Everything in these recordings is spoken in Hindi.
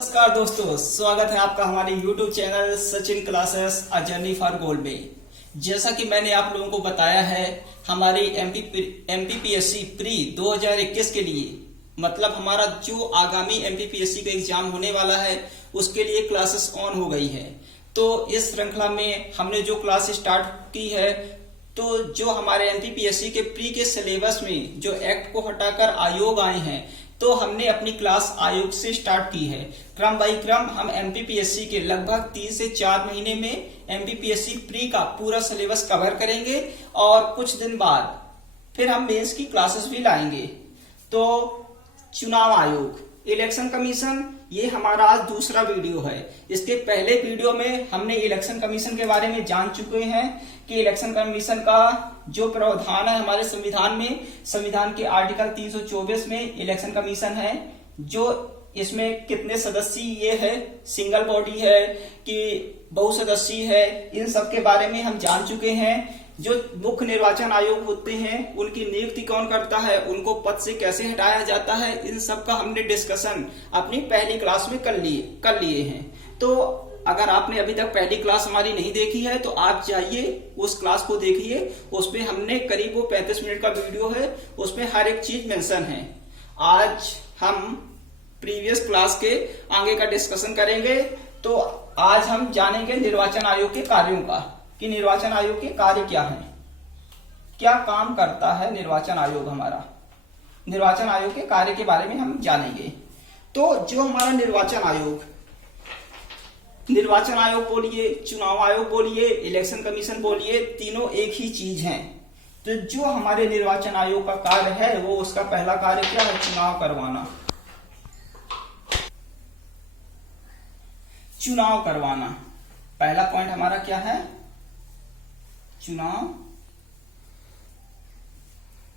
नमस्कार दोस्तों, स्वागत है आपका हमारे YouTube channel Sachin classes a journey for gold में। जैसा कि मैंने आप लोगों को बताया है, हमारी एमपीपीएससी प्री 2021 के लिए मतलब हमारा जो आगामी एमपीपीएससी का एग्जाम होने वाला है उसके लिए क्लासेस ऑन हो गई है। तो इस श्रृंखला में हमने जो क्लास स्टार्ट की है, तो जो हमारे एमपीपीएससी के प्री के सिलेबस में जो एक्ट को हटाकर आयोग आए हैं, तो हमने अपनी क्लास आयोग से स्टार्ट की है। क्रम बाई क्रम हम एमपीपीएससी के लगभग 3 से 4 महीने में एमपीपीएससी प्री का पूरा सिलेबस कवर करेंगे और कुछ दिन बाद फिर हम मेंस की क्लासेस भी लाएंगे। तो चुनाव आयोग, इलेक्शन कमीशन, ये हमारा आज दूसरा वीडियो है। इसके पहले वीडियो में हमने इलेक्शन कमीशन के बारे में जान चुके हैं कि इलेक्शन कमीशन का जो प्रावधान है हमारे संविधान में, संविधान के आर्टिकल 324 में इलेक्शन कमीशन है। जो इसमें कितने सदस्य ये है, सिंगल बॉडी है कि बहुसदस्यीय है, इन सब के बारे में हम जान चुके हैं। जो मुख्य निर्वाचन आयोग होते हैं उनकी नियुक्ति कौन करता है, उनको पद से कैसे हटाया जाता है, इन सब का हमने डिस्कशन अपनी पहली क्लास में कर लिए हैं। तो अगर आपने अभी तक पहली क्लास हमारी नहीं देखी है तो आप जाइए उस क्लास को देखिए। उसपे हमने करीब वो 35 मिनट का वीडियो है, उसमें हर एक चीज मेंशन है। आज हम प्रीवियस क्लास के आगे का डिस्कशन करेंगे। तो आज हम जानेंगे निर्वाचन आयोग के कार्यों का, कि निर्वाचन आयोग के कार्य क्या हैं, क्या काम करता है निर्वाचन आयोग हमारा। निर्वाचन आयोग के कार्य के बारे में हम जानेंगे। तो जो हमारा निर्वाचन आयोग बोलिए, चुनाव आयोग बोलिए, इलेक्शन कमीशन बोलिए, तीनों एक ही चीज हैं। तो जो हमारे निर्वाचन आयोग का कार्य है वो उसका पहला कार्य क्या है, चुनाव करवाना। चुनाव करवाना पहला पॉइंट हमारा क्या है, चुनाव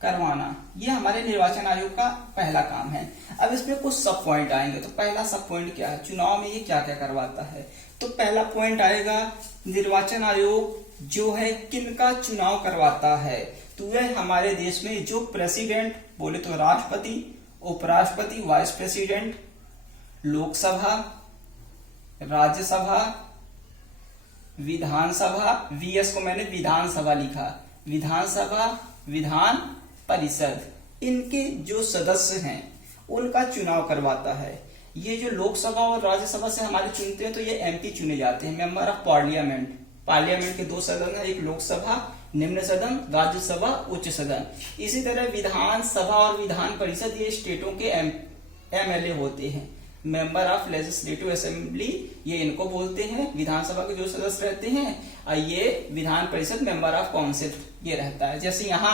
करवाना। ये हमारे निर्वाचन आयोग का पहला काम है। अब इसमें कुछ सब पॉइंट आएंगे। तो पहला सब पॉइंट क्या है, चुनाव में ये क्या क्या करवाता है। तो पहला पॉइंट आएगा, निर्वाचन आयोग जो है किनका चुनाव करवाता है। तो वह हमारे देश में जो प्रेसिडेंट बोले तो राष्ट्रपति, उपराष्ट्रपति, वाइस प्रेसिडेंट, लोकसभा, राज्यसभा, विधानसभा, वीएस को मैंने विधानसभा लिखा, विधानसभा, विधान परिषद, इनके जो सदस्य हैं उनका चुनाव करवाता है। ये जो लोकसभा और राज्यसभा से हमारे चुनते हैं तो ये एमपी चुने जाते हैं, मेंबर ऑफ पार्लियामेंट। पार्लियामेंट के 2 सदन है, एक लोकसभा निम्न सदन, राज्यसभा उच्च सदन। इसी तरह विधानसभा और विधान परिषद ये स्टेटों के एमएलए होते हैं, मेंबर ऑफ लेजिस्लेटिव असेंबली, ये इनको बोलते हैं। विधानसभा के जो सदस्य रहते हैं ये Vidhan Parishad, member of council ये रहता है। जैसे यहाँ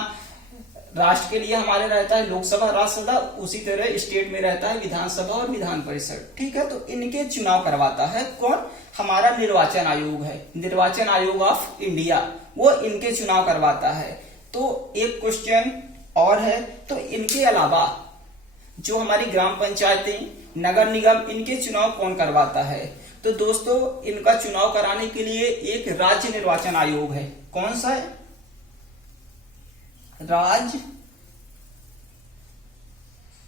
राष्ट्र के लिए हमारे रहता है लोकसभा, राज्यसभा, उसी तरह स्टेट में रहता है विधानसभा और विधान परिषद। ठीक है, तो इनके चुनाव करवाता है कौन, हमारा निर्वाचन आयोग है, निर्वाचन आयोग ऑफ इंडिया, वो इनके चुनाव करवाता है। तो एक क्वेश्चन और है, तो इनके अलावा जो हमारी ग्राम पंचायतें, नगर निगम, इनके चुनाव कौन करवाता है। तो दोस्तों इनका चुनाव कराने के लिए एक राज्य निर्वाचन आयोग है। कौन सा है, राज्य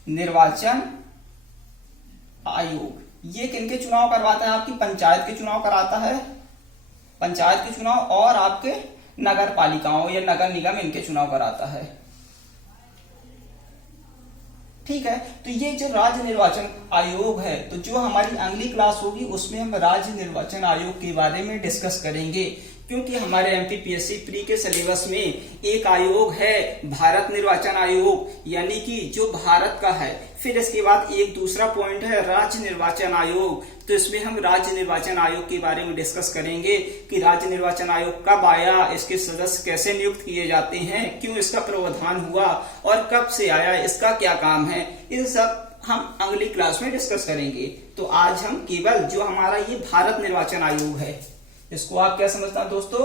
निर्वाचन आयोग। ये किनके चुनाव करवाता है, आपकी पंचायत के चुनाव कराता है, पंचायत के चुनाव, और आपके नगर पालिकाओं या नगर निगम इनके चुनाव कराता है। ठीक है, तो ये जो राज्य निर्वाचन आयोग है, तो जो हमारी अगली क्लास होगी उसमें हम राज्य निर्वाचन आयोग के बारे में डिस्कस करेंगे। क्योंकि हमारे एमपीपीएससी प्री के सिलेबस में एक आयोग है भारत निर्वाचन आयोग, यानी कि जो भारत का है। फिर इसके बाद एक दूसरा पॉइंट है राज्य निर्वाचन आयोग। तो इसमें हम राज्य निर्वाचन आयोग के बारे में डिस्कस करेंगे कि राज्य निर्वाचन आयोग कब आया, इसके सदस्य कैसे नियुक्त किए जाते हैं, क्यों इसका प्रावधान हुआ और कब से आया, इसका क्या काम है, इन सब हम अगली क्लास में डिस्कस करेंगे। तो आज हम केवल जो हमारा ये भारत निर्वाचन आयोग है, इसको आप क्या समझता है दोस्तों,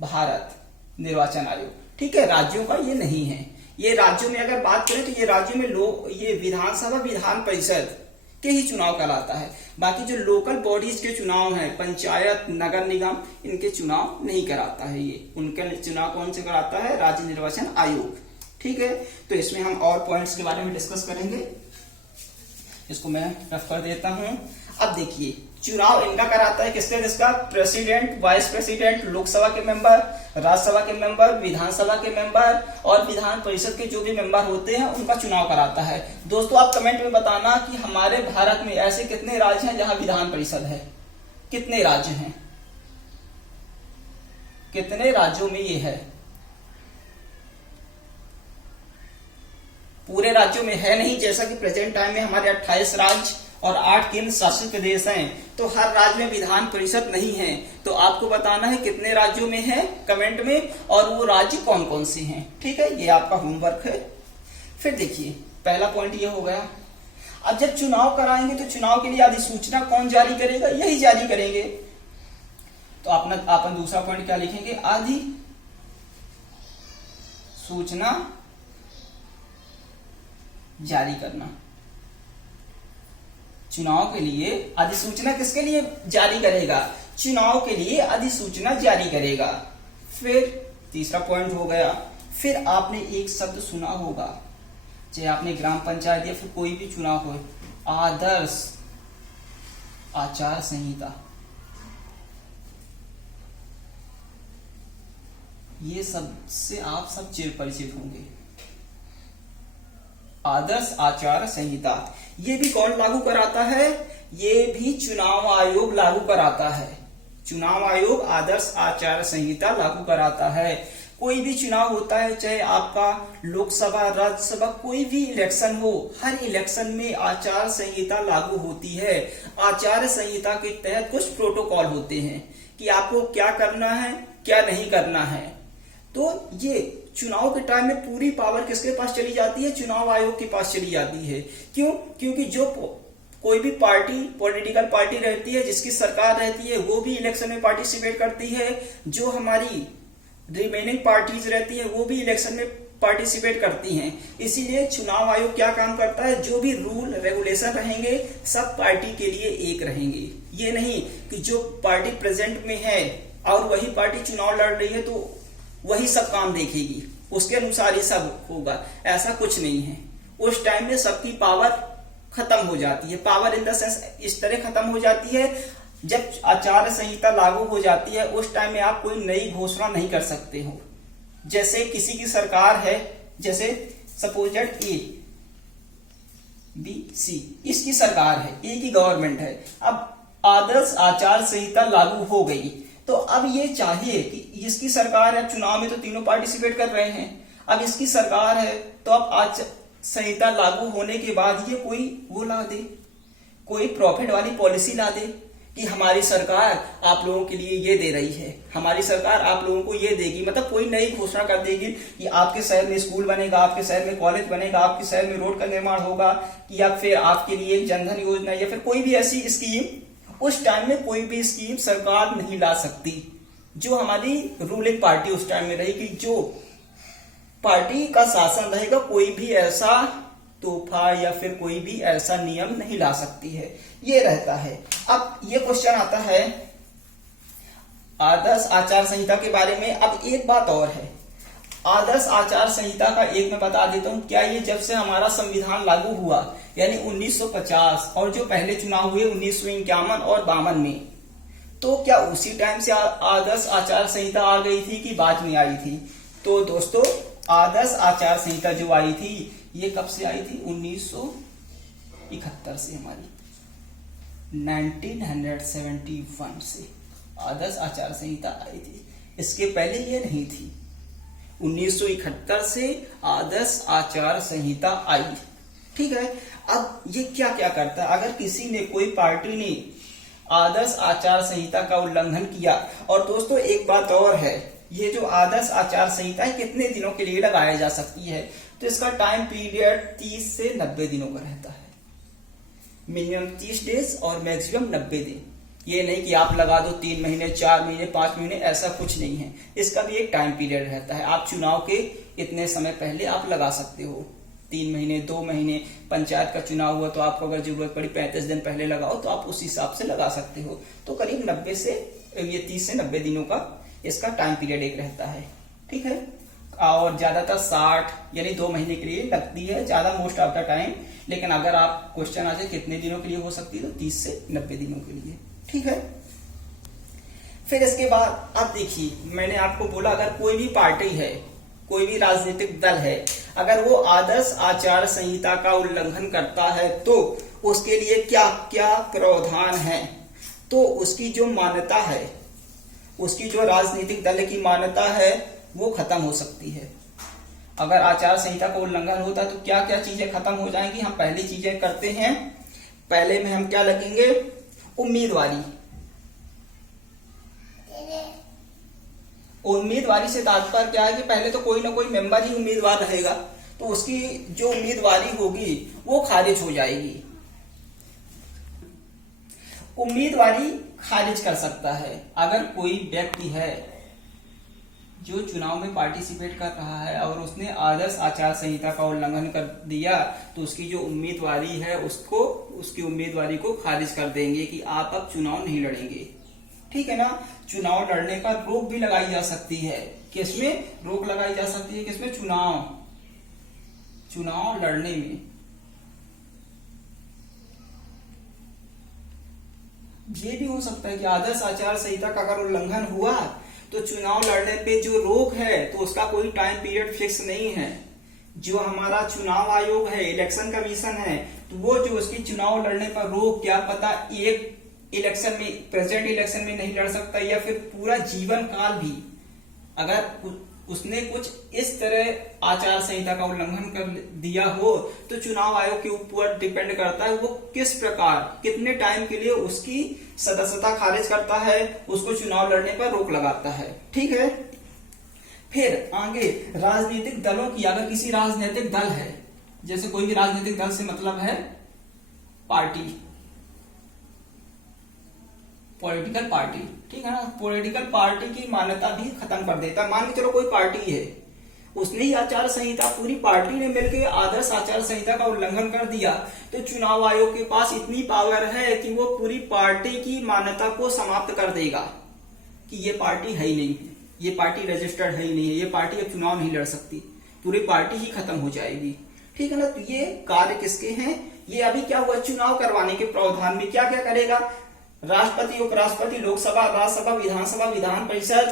भारत निर्वाचन आयोग। ठीक है, राज्यों का ये नहीं है। ये राज्यों में अगर बात करें तो ये राज्यों में ये विधानसभा, विधान परिषद के ही चुनाव कराता है। बाकी जो लोकल बॉडीज के चुनाव हैं, पंचायत, नगर निगम, इनके चुनाव नहीं कराता है ये। उनके चुनाव कौन से कराता है, राज्य निर्वाचन आयोग। ठीक है, तो इसमें हम और पॉइंट्स के बारे में डिस्कस करेंगे। इसको मैं रफ कर देता हूं। अब देखिए, चुनाव इनका कराता है किसका प्रेसिडेंट, वाइस प्रेसिडेंट, लोकसभा के मेंबर, राज्यसभा के मेंबर, विधानसभा के मेंबर और विधान परिषद के जो भी मेंबर होते हैं उनका चुनाव कराता है। दोस्तों आप कमेंट में बताना कि हमारे भारत में ऐसे कितने राज्य हैं जहां विधान परिषद है, कितने राज्य हैं, कितने राज्यों में ये है। पूरे राज्यों में है नहीं, जैसा कि प्रेजेंट टाइम में हमारे 28 राज्य और 8 केंद्र शासित प्रदेश हैं, तो हर राज्य में विधान परिषद नहीं है। तो आपको बताना है कितने राज्यों में है कमेंट में, और वो राज्य कौन कौन से हैं। ठीक है, ये आपका होमवर्क है। फिर देखिए, पहला पॉइंट ये हो गया। अब जब चुनाव कराएंगे तो चुनाव के लिए अधिसूचना कौन जारी करेगा, यही जारी करेंगे। तो अपन दूसरा पॉइंट क्या लिखेंगे, अधिसूचना जारी करना। चुनाव के लिए अधिसूचना किसके लिए जारी करेगा, चुनाव के लिए अधिसूचना जारी करेगा। फिर तीसरा पॉइंट हो गया, फिर आपने एक शब्द सुना होगा, चाहे आपने ग्राम पंचायत या फिर कोई भी चुनाव हो, आदर्श आचार संहिता। ये सब से आप सब चिर परिचित होंगे। आदर्श आचार संहिता, ये भी कौन लागू कराता है, ये भी चुनाव आयोग लागू कराता है। चुनाव आयोग आदर्श आचार संहिता लागू कराता है। कोई भी चुनाव होता है, चाहे आपका लोकसभा, राज्यसभा, कोई भी इलेक्शन हो, हर इलेक्शन में आचार संहिता लागू होती है। आचार संहिता के तहत कुछ प्रोटोकॉल होते हैं कि आपको क्या करना है, क्या नहीं करना है। तो ये चुनाव के टाइम में पूरी पावर किसके पास चली जाती है, चुनाव आयोग के पास चली जाती है। क्यों, क्योंकि जो कोई भी पार्टी, पॉलिटिकल पार्टी रहती है, जिसकी सरकार रहती है, वो भी इलेक्शन में पार्टिसिपेट करती है। जो हमारी रिमेनिंग पार्टीज रहती है वो भी इलेक्शन में पार्टिसिपेट करती हैं। इसीलिए चुनाव आयोग क्या काम करता है, जो भी रूल रेगुलेशन रहेंगे सब पार्टी के लिए एक रहेंगे। ये नहीं कि जो पार्टी प्रेजेंट में है और वही पार्टी चुनाव लड़ रही है तो वही सब काम देखेगी, उसके अनुसार ही सब होगा, ऐसा कुछ नहीं है। उस टाइम में सबकी पावर खत्म हो जाती है। पावर इन द सेंस इस तरह खत्म हो जाती है, जब आचार संहिता लागू हो जाती है उस टाइम में आप कोई नई घोषणा नहीं कर सकते हो। जैसे किसी की सरकार है, जैसे सपोजेड ए बी सी, इसकी सरकार है, ए की गवर्नमेंट है। अब आदर्श आचार संहिता लागू हो गई तो अब ये चाहिए कि इसकी सरकार है, चुनाव में तो तीनों पार्टिसिपेट कर रहे हैं, अब इसकी सरकार है तो अब आचार संहिता लागू होने के बाद ये कोई वो ला दे, कोई प्रॉफिट वाली पॉलिसी ला दे कि हमारी सरकार आप लोगों के लिए ये दे रही है, हमारी सरकार आप लोगों को ये देगी। मतलब कोई नई घोषणा कर देगी कि आपके शहर में स्कूल बनेगा, आपके शहर में कॉलेज बनेगा, आपके शहर में रोड का निर्माण होगा, कि या फिर आपके लिए एक जनधन योजना या फिर कोई भी ऐसी स्कीम। उस टाइम में कोई भी स्कीम सरकार नहीं ला सकती। जो हमारी रूलिंग पार्टी उस टाइम में रहेगी, जो पार्टी का शासन रहेगा, कोई भी ऐसा तोहफा या फिर कोई भी ऐसा नियम नहीं ला सकती है, ये रहता है। अब ये क्वेश्चन आता है आदर्श आचार संहिता के बारे में। अब एक बात और है, आदर्श आचार संहिता का एक मैं बता देता हूं, क्या ये जब से हमारा संविधान लागू हुआ यानी 1950 और जो पहले चुनाव हुए 1951 और 52 में, तो क्या उसी टाइम से आदर्श आचार संहिता आ गई थी कि बाद में आई थी? तो दोस्तों आदर्श आचार संहिता जो आई थी ये कब से आई थी, 1971 से, हमारी 1971 से आदर्श आचार संहिता आई थी। इसके पहले ये नहीं थी। 1971 से आदर्श आचार संहिता आई। ठीक है, अब ये क्या क्या करता है, अगर किसी ने, कोई पार्टी ने आदर्श आचार संहिता का उल्लंघन किया, और दोस्तों एक बात और है, ये जो आदर्श आचार संहिता है कितने दिनों के लिए लगाया जा सकती है, तो इसका टाइम पीरियड 30 से 90 दिनों का रहता है। मिनिमम 30 डेज और मैक्सिमम 90 दिन। ये नहीं कि आप लगा दो 3 महीने, 4 महीने, 5 महीने, ऐसा कुछ नहीं है। इसका भी एक टाइम पीरियड रहता है। आप चुनाव के इतने समय पहले आप लगा सकते हो, 3 महीने, 2 महीने। पंचायत का चुनाव हुआ तो आपको अगर जरूरत पड़ी 35 दिन पहले लगाओ तो आप उस हिसाब से लगा सकते हो। तो करीब 90 से ये 30 से 90 दिनों का इसका टाइम पीरियड एक रहता है। ठीक है, और ज्यादातर 60 यानी 2 महीने के लिए लगती है ज्यादा, मोस्ट ऑफ द टाइम। लेकिन अगर आप क्वेश्चन आ जाए कितने दिनों के लिए हो सकती है, तो 30 से 90 दिनों के लिए। ठीक है। फिर इसके बाद अब देखिए, मैंने आपको बोला अगर कोई भी पार्टी है, कोई भी राजनीतिक दल है, अगर वो आदर्श आचार संहिता का उल्लंघन करता है तो उसके लिए क्या क्या प्रावधान है। तो उसकी जो मान्यता है, उसकी जो राजनीतिक दल की मान्यता है वो खत्म हो सकती है। अगर आचार संहिता का उल्लंघन होता है तो क्या क्या चीजें खत्म हो जाएंगी। हम पहली चीजें करते हैं, पहले में हम क्या लगेंगे, उम्मीदवारी। उम्मीदवारी से तात्पर्य क्या है कि पहले तो कोई ना कोई मेंबर ही उम्मीदवार रहेगा, तो उसकी जो उम्मीदवारी होगी वो खारिज हो जाएगी। उम्मीदवारी खारिज कर सकता है अगर कोई व्यक्ति है जो चुनाव में पार्टिसिपेट कर रहा है और उसने आदर्श आचार संहिता का उल्लंघन कर दिया, तो उसकी जो उम्मीदवारी है उसकी उम्मीदवारी को खारिज कर देंगे कि आप अब चुनाव नहीं लड़ेंगे। ठीक है ना। चुनाव लड़ने पर रोक भी लगाई जा सकती है। किसमें रोक लगाई जा सकती है, किसमें, चुनाव लड़ने में। ये भी हो सकता है कि आदर्श आचार संहिता का अगर उल्लंघन हुआ तो चुनाव लड़ने पे जो रोक है तो उसका कोई टाइम पीरियड फिक्स नहीं है। जो हमारा चुनाव आयोग है, इलेक्शन कमीशन है, तो वो जो उसकी चुनाव लड़ने पर रोक, क्या पता एक इलेक्शन में, प्रेसिडेंट इलेक्शन में नहीं लड़ सकता या फिर पूरा जीवन काल भी, अगर उसने कुछ इस तरह आचार संहिता का उल्लंघन कर दिया हो तो चुनाव आयोग के ऊपर डिपेंड करता है वो किस प्रकार, कितने टाइम के लिए उसकी सदस्यता खारिज करता है, उसको चुनाव लड़ने पर रोक लगाता है। ठीक है। फिर आगे राजनीतिक दलों की, अगर किसी राजनीतिक दल है, जैसे कोई भी राजनीतिक दल से मतलब है पार्टी, पॉलिटिकल पार्टी, ठीक है ना, पॉलिटिकल पार्टी की मान्यता भी खत्म कर देता है। मान के चलो कोई पार्टी है, उसने ही आचार संहिता, पूरी पार्टी ने मिलकर आदर्श आचार संहिता का उल्लंघन कर दिया, तो चुनाव आयोग के पास इतनी पावर है कि वो पूरी पार्टी की मान्यता को समाप्त कर देगा कि ये पार्टी है ही नहीं, ये पार्टी रजिस्टर्ड है ही नहीं है, ये पार्टी अब चुनाव नहीं लड़ सकती, पूरी पार्टी ही खत्म हो जाएगी। ठीक है ना। तो ये कार्य किसके हैं, ये अभी क्या हुआ, चुनाव करवाने के प्रावधान में क्या क्या करेगा, राष्ट्रपति, उपराष्ट्रपति, लोकसभा, राज्यसभा, विधानसभा, विधान परिषद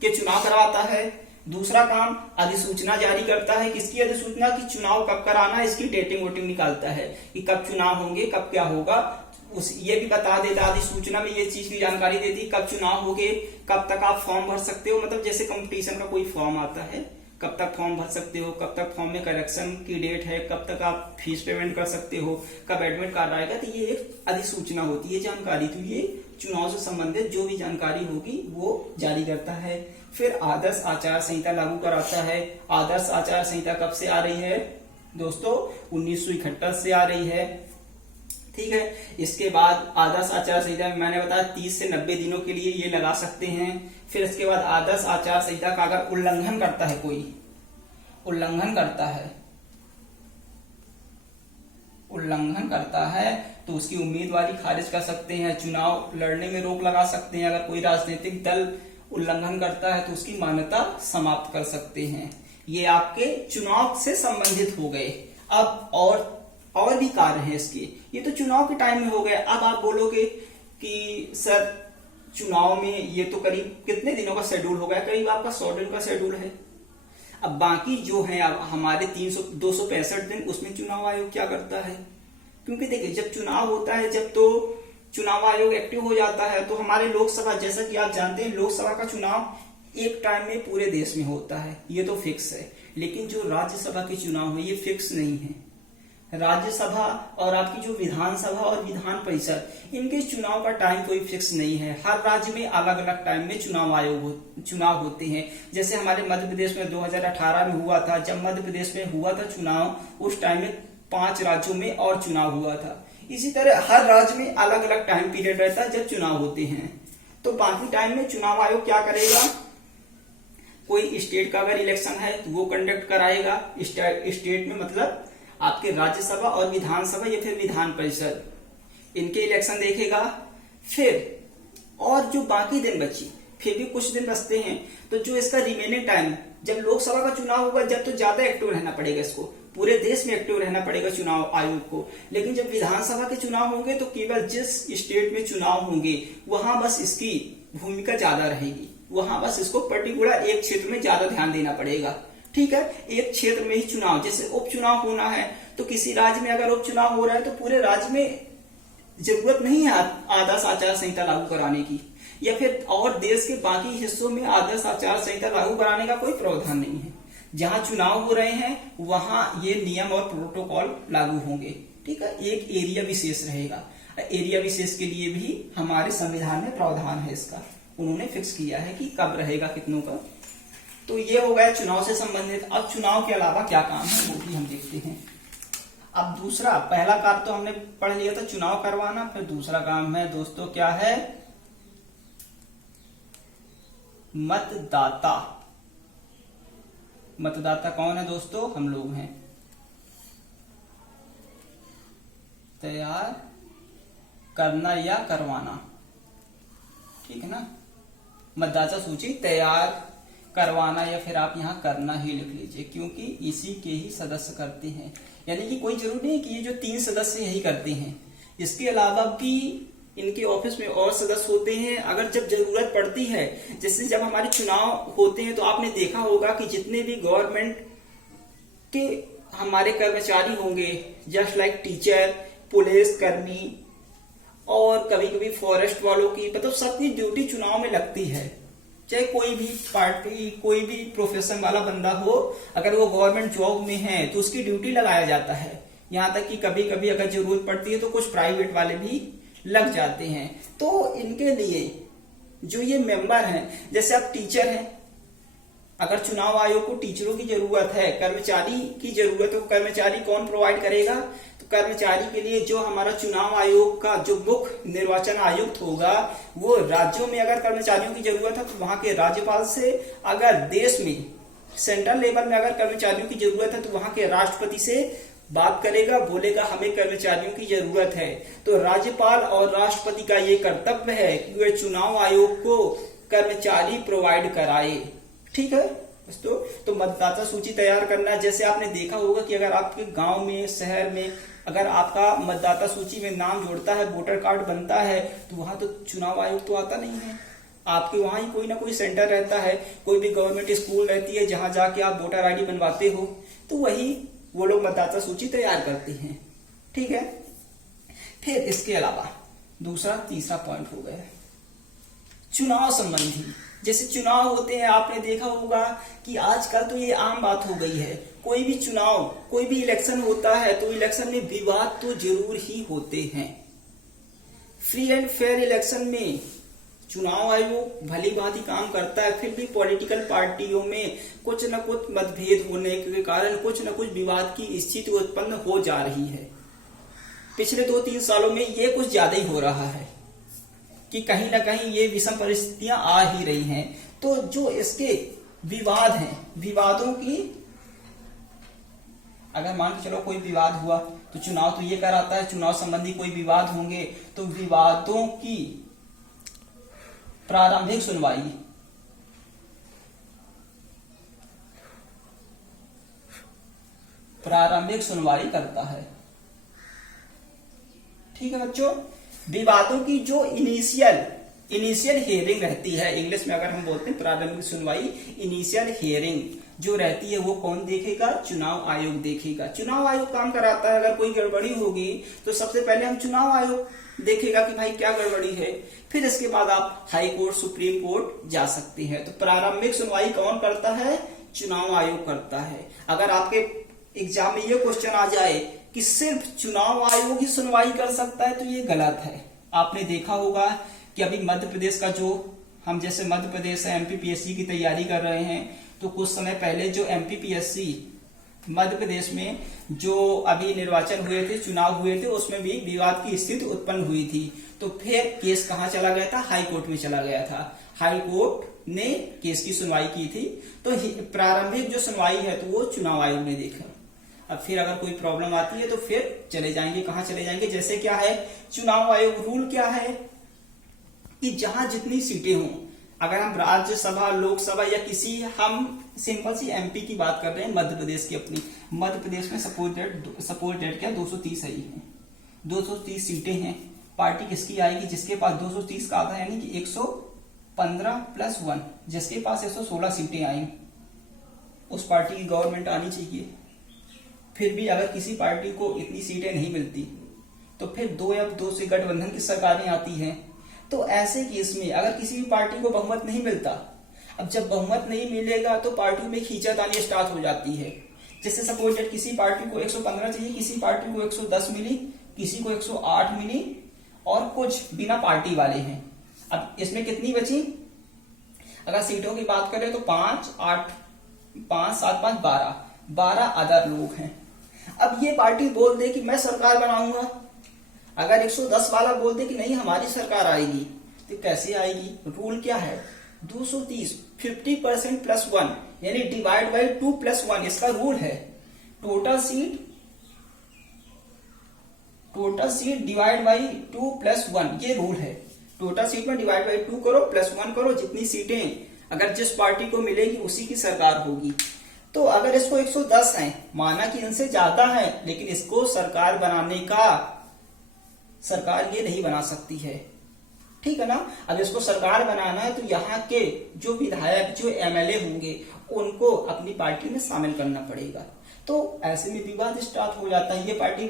के चुनाव करवाता है। दूसरा काम, अधिसूचना जारी करता है। किसकी अधिसूचना, की चुनाव कब कराना है, इसकी डेटिंग वोटिंग निकालता है कि कब चुनाव होंगे, कब क्या होगा, ये भी बता देता, अधिसूचना में ये चीज की जानकारी देती, कब चुनाव होंगे, कब तक आप फॉर्म भर सकते हो, मतलब जैसे कंपटीशन का कोई फॉर्म आता है, कब तक फॉर्म भर सकते हो, कब तक फॉर्म में करेक्शन की डेट है, कब तक आप फीस पेमेंट कर सकते हो, कब एडमिट कार्ड आएगा, तो ये एक अधिसूचना होती है जानकारी। तो ये चुनाव से संबंधित जो भी जानकारी होगी वो जारी करता है। फिर आदर्श आचार संहिता लागू कराता है। आदर्श आचार संहिता कब से आ रही है दोस्तों, 1971 से आ रही है। ठीक है। इसके बाद आदर्श आचार संहिता में मैंने बताया 30 से 90 दिनों के लिए ये लगा सकते हैं। फिर इसके बाद आदर्श आचार संहिता का अगर उल्लंघन करता है, कोई उल्लंघन करता है तो उसकी उम्मीदवारी खारिज कर सकते हैं, चुनाव लड़ने में रोक लगा सकते हैं। अगर कोई राजनीतिक दल उल्लंघन करता है तो उसकी मान्यता समाप्त कर सकते हैं। ये आपके चुनाव से संबंधित हो गए। अब और भी कार्य हैं इसके, ये तो चुनाव के टाइम में हो गए। अब आप बोलोगे कि सर चुनाव में ये तो करीब कितने दिनों का शेड्यूल हो गया, करीब आपका 100 दिन का शेड्यूल है। अब बाकी जो है अब हमारे 265 दिन, उसमें चुनाव आयोग क्या करता है, क्योंकि देखिए जब चुनाव होता है, जब तो चुनाव आयोग एक्टिव हो जाता है, तो हमारे लोकसभा, जैसा कि आप जानते हैं लोकसभा का चुनाव एक टाइम में पूरे देश में होता है, ये तो फिक्स है। लेकिन जो राज्यसभा के चुनाव है ये फिक्स नहीं है। राज्यसभा और आपकी जो विधानसभा और विधान परिषद, इनके चुनाव का टाइम कोई फिक्स नहीं है। हर राज्य में अलग अलग टाइम में चुनाव होते हैं। जैसे हमारे मध्य प्रदेश में 2018 में हुआ था, जब मध्य प्रदेश में हुआ था चुनाव, उस टाइम में 5 राज्यों में और चुनाव हुआ था। इसी तरह हर राज्य में अलग अलग टाइम पीरियड रहता है जब चुनाव होते हैं। तो बाकी टाइम में चुनाव आयोग क्या करेगा, कोई स्टेट का अगर इलेक्शन है तो वो कंडक्ट कराएगा। स्टेट में मतलब आपके राज्यसभा और विधानसभा या फिर विधान परिषद, इनके इलेक्शन देखेगा। फिर और जो बाकी दिन बची, फिर भी कुछ दिन बचते हैं, तो जो इसका रिमेनिंग टाइम जब लोकसभा का चुनाव होगा जब तो ज्यादा एक्टिव रहना पड़ेगा, इसको पूरे देश में एक्टिव रहना पड़ेगा चुनाव आयोग को। लेकिन जब विधानसभा के चुनाव होंगे तो केवल जिस स्टेट में चुनाव होंगे वहां बस इसकी भूमिका ज्यादा रहेगी, वहां बस इसको पर्टिकुलर एक क्षेत्र में ज्यादा ध्यान देना पड़ेगा। ठीक है, एक क्षेत्र में ही चुनाव, जैसे उपचुनाव होना है तो किसी राज्य में अगर उपचुनाव हो रहा है तो पूरे राज्य में जरूरत नहीं है आदर्श आचार संहिता लागू कराने की, या फिर और देश के बाकी हिस्सों में आदर्श आचार संहिता लागू कराने का कोई प्रावधान नहीं है। जहां चुनाव हो रहे हैं वहां ये नियम और प्रोटोकॉल लागू होंगे। ठीक है, एक एरिया विशेष रहेगा। एरिया विशेष के लिए भी हमारे संविधान में प्रावधान है, इसका उन्होंने फिक्स किया है कि कब रहेगा कितनों का। तो ये हो गया चुनाव से संबंधित। अब चुनाव के अलावा क्या काम है वो भी हम देखते हैं। अब दूसरा, पहला काम तो हमने पढ़ लिया था चुनाव करवाना, फिर दूसरा काम है दोस्तों क्या है, मतदाता। मतदाता कौन है दोस्तों, हम लोग हैं। तैयार करना या करवाना, ठीक है ना, मतदाता सूची तैयार करवाना या फिर आप यहाँ करना ही लिख लीजिए, क्योंकि इसी के ही सदस्य करते हैं। यानी कि कोई जरूरी नहीं कि ये जो 3 सदस्य यही करते हैं, इसके अलावा भी इनके ऑफिस में और सदस्य होते हैं। अगर जब जरूरत पड़ती है, जैसे जब हमारे चुनाव होते हैं तो आपने देखा होगा कि जितने भी गवर्नमेंट के हमारे कर्मचारी होंगे, जस्ट लाइक टीचर, पुलिस कर्मी और कभी कभी फॉरेस्ट वालों की, मतलब सबकी ड्यूटी चुनाव में लगती है। चाहे कोई भी पार्टी, कोई भी प्रोफेशन वाला बंदा हो, अगर वो गवर्नमेंट जॉब में है तो उसकी ड्यूटी लगाया जाता है। यहाँ तक कि कभी कभी अगर जरूरत पड़ती है तो कुछ प्राइवेट वाले भी लग जाते हैं। तो इनके लिए जो ये मेंबर हैं, जैसे आप टीचर हैं, अगर चुनाव आयोग को टीचरों की जरूरत है, कर्मचारी की जरूरत है, कर्मचारी कौन प्रोवाइड करेगा, तो कर्मचारी के लिए जो हमारा चुनाव आयोग का जो मुख्य निर्वाचन आयुक्त होगा, वो राज्यों में अगर कर्मचारियों की जरूरत है तो वहां के राज्यपाल से, अगर देश में सेंट्रल लेवल में अगर कर्मचारियों की जरूरत है तो वहां के राष्ट्रपति से बात करेगा, बोलेगा हमें कर्मचारियों की जरूरत है। तो राज्यपाल और राष्ट्रपति का ये कर्तव्य है कि वे चुनाव आयोग को कर्मचारी प्रोवाइड कराए। ठीक है दोस्तों, तो मतदाता सूची तैयार करना, जैसे आपने देखा होगा कि अगर आपके गांव में, शहर में अगर आपका मतदाता सूची में नाम जोड़ता है, वोटर कार्ड बनता है, तो वहां तो चुनाव आयोग तो आता नहीं है। आपके वहां ही कोई ना कोई सेंटर रहता है, कोई भी गवर्नमेंट स्कूल रहती है जहां जाके आप वोटर आईडी बनवाते हो, तो वही वो लोग मतदाता सूची तैयार करते हैं। ठीक है, फिर इसके अलावा दूसरा तीसरा पॉइंट हो गया चुनाव संबंधी। जैसे चुनाव होते हैं, आपने देखा होगा कि आजकल तो ये आम बात हो गई है, कोई भी चुनाव, कोई भी इलेक्शन होता है तो इलेक्शन में विवाद तो जरूर ही होते हैं। फ्री एंड फेयर इलेक्शन में चुनाव आयोग भली भांति काम करता है, फिर भी पॉलिटिकल पार्टियों में कुछ न कुछ मतभेद होने के कारण कुछ न कुछ विवाद की स्थिति उत्पन्न हो जा रही है। पिछले 2-3 सालों में ये कुछ ज्यादा ही हो रहा है कि कहीं ना कहीं ये विषम परिस्थितियां आ ही रही हैं। तो जो इसके विवाद हैं, विवादों की, अगर मान के चलो कोई विवाद हुआ तो चुनाव तो ये कराता है, चुनाव संबंधी कोई विवाद होंगे तो विवादों की प्रारंभिक सुनवाई करता है। ठीक है बच्चों, विवादों की जो इनिशियल हियरिंग रहती है, इंग्लिश में अगर हम बोलते हैं प्रारंभिक सुनवाई, इनिशियल हियरिंग जो रहती है वो कौन देखेगा, चुनाव आयोग देखेगा। चुनाव आयोग काम कराता है। अगर कोई गड़बड़ी होगी तो सबसे पहले हम चुनाव आयोग देखेगा कि भाई क्या गड़बड़ी है, फिर इसके बाद आप हाई कोर्ट, सुप्रीम कोर्ट जा सकते हैं। तो प्रारंभिक सुनवाई कौन करता है, चुनाव आयोग करता है। अगर आपके एग्जाम में ये क्वेश्चन आ जाए कि सिर्फ चुनाव आयोग ही सुनवाई कर सकता है तो ये गलत है। आपने देखा होगा कि अभी मध्य प्रदेश का जो, हम जैसे मध्य प्रदेश से एमपीपीएससी की तैयारी कर रहे हैं, तो कुछ समय पहले जो एमपीपीएससी मध्य प्रदेश में जो अभी निर्वाचन हुए थे, चुनाव हुए थे, उसमें भी विवाद की स्थिति उत्पन्न हुई थी। तो फिर केस कहाँ चला गया था, हाई कोर्ट में चला गया था। हाई कोर्ट ने केस की सुनवाई की थी। तो प्रारंभिक जो सुनवाई है तो वो चुनाव आयोग ने देखा। अब फिर अगर कोई प्रॉब्लम आती है तो फिर चले जाएंगे, कहाँ चले जाएंगे, जैसे क्या है चुनाव आयोग रूल क्या है कि जहां जितनी सीटें हों, अगर हम राज्यसभा, लोकसभा या किसी, हम सिंपल सी एमपी की बात कर रहे हैं, मध्य प्रदेश की अपनी, मध्य प्रदेश में सपोज डेट क्या 230 है, 230 सीटें हैं। पार्टी किसकी आएगी? जिसके पास 230 का आधा यानी कि 115 + 1, जिसके पास 116 सीटें आई, उस पार्टी की गवर्नमेंट आनी चाहिए। फिर भी अगर किसी पार्टी को इतनी सीटें नहीं मिलती तो फिर 2 या 2 से गठबंधन की सरकारें आती हैं। तो ऐसे केस में अगर किसी भी पार्टी को बहुमत नहीं मिलता, अब जब बहुमत नहीं मिलेगा तो पार्टी में खींचातानी स्टार्ट हो जाती है। जैसे सपोज दैट किसी पार्टी को 115 चाहिए, किसी पार्टी को 110 मिली, किसी को 108 मिली और कुछ बिना पार्टी वाले हैं। अब इसमें कितनी बची? अगर सीटों की बात करें तो 5, 8, 5, 7, 5, 12 अदर लोग हैं। अब ये पार्टी बोल दे कि मैं सरकार बनाऊंगा, अगर 110 वाला बोल दे कि नहीं हमारी सरकार आएगी, तो कैसे आएगी? रूल क्या है? 230, 50% + 1 यानी डिवाइड बाई 2 + 1 इसका रूल है। टोटल सीट डिवाइड बाई 2 + 1 ये रूल है। टोटल सीट में डिवाइड बाई 2 करो +1 करो, जितनी सीटें अगर जिस पार्टी को मिलेगी उसी की सरकार होगी। तो अगर इसको 110 है, माना कि इनसे ज्यादा है, लेकिन इसको सरकार बनाने का सरकार ये नहीं बना सकती है, ठीक है ना। अब इसको सरकार बनाना है तो यहाँ के जो विधायक, जो एमएलए होंगे उनको अपनी पार्टी में शामिल करना पड़ेगा। तो ऐसे में विवाद स्टार्ट हो जाता है। ये पार्टी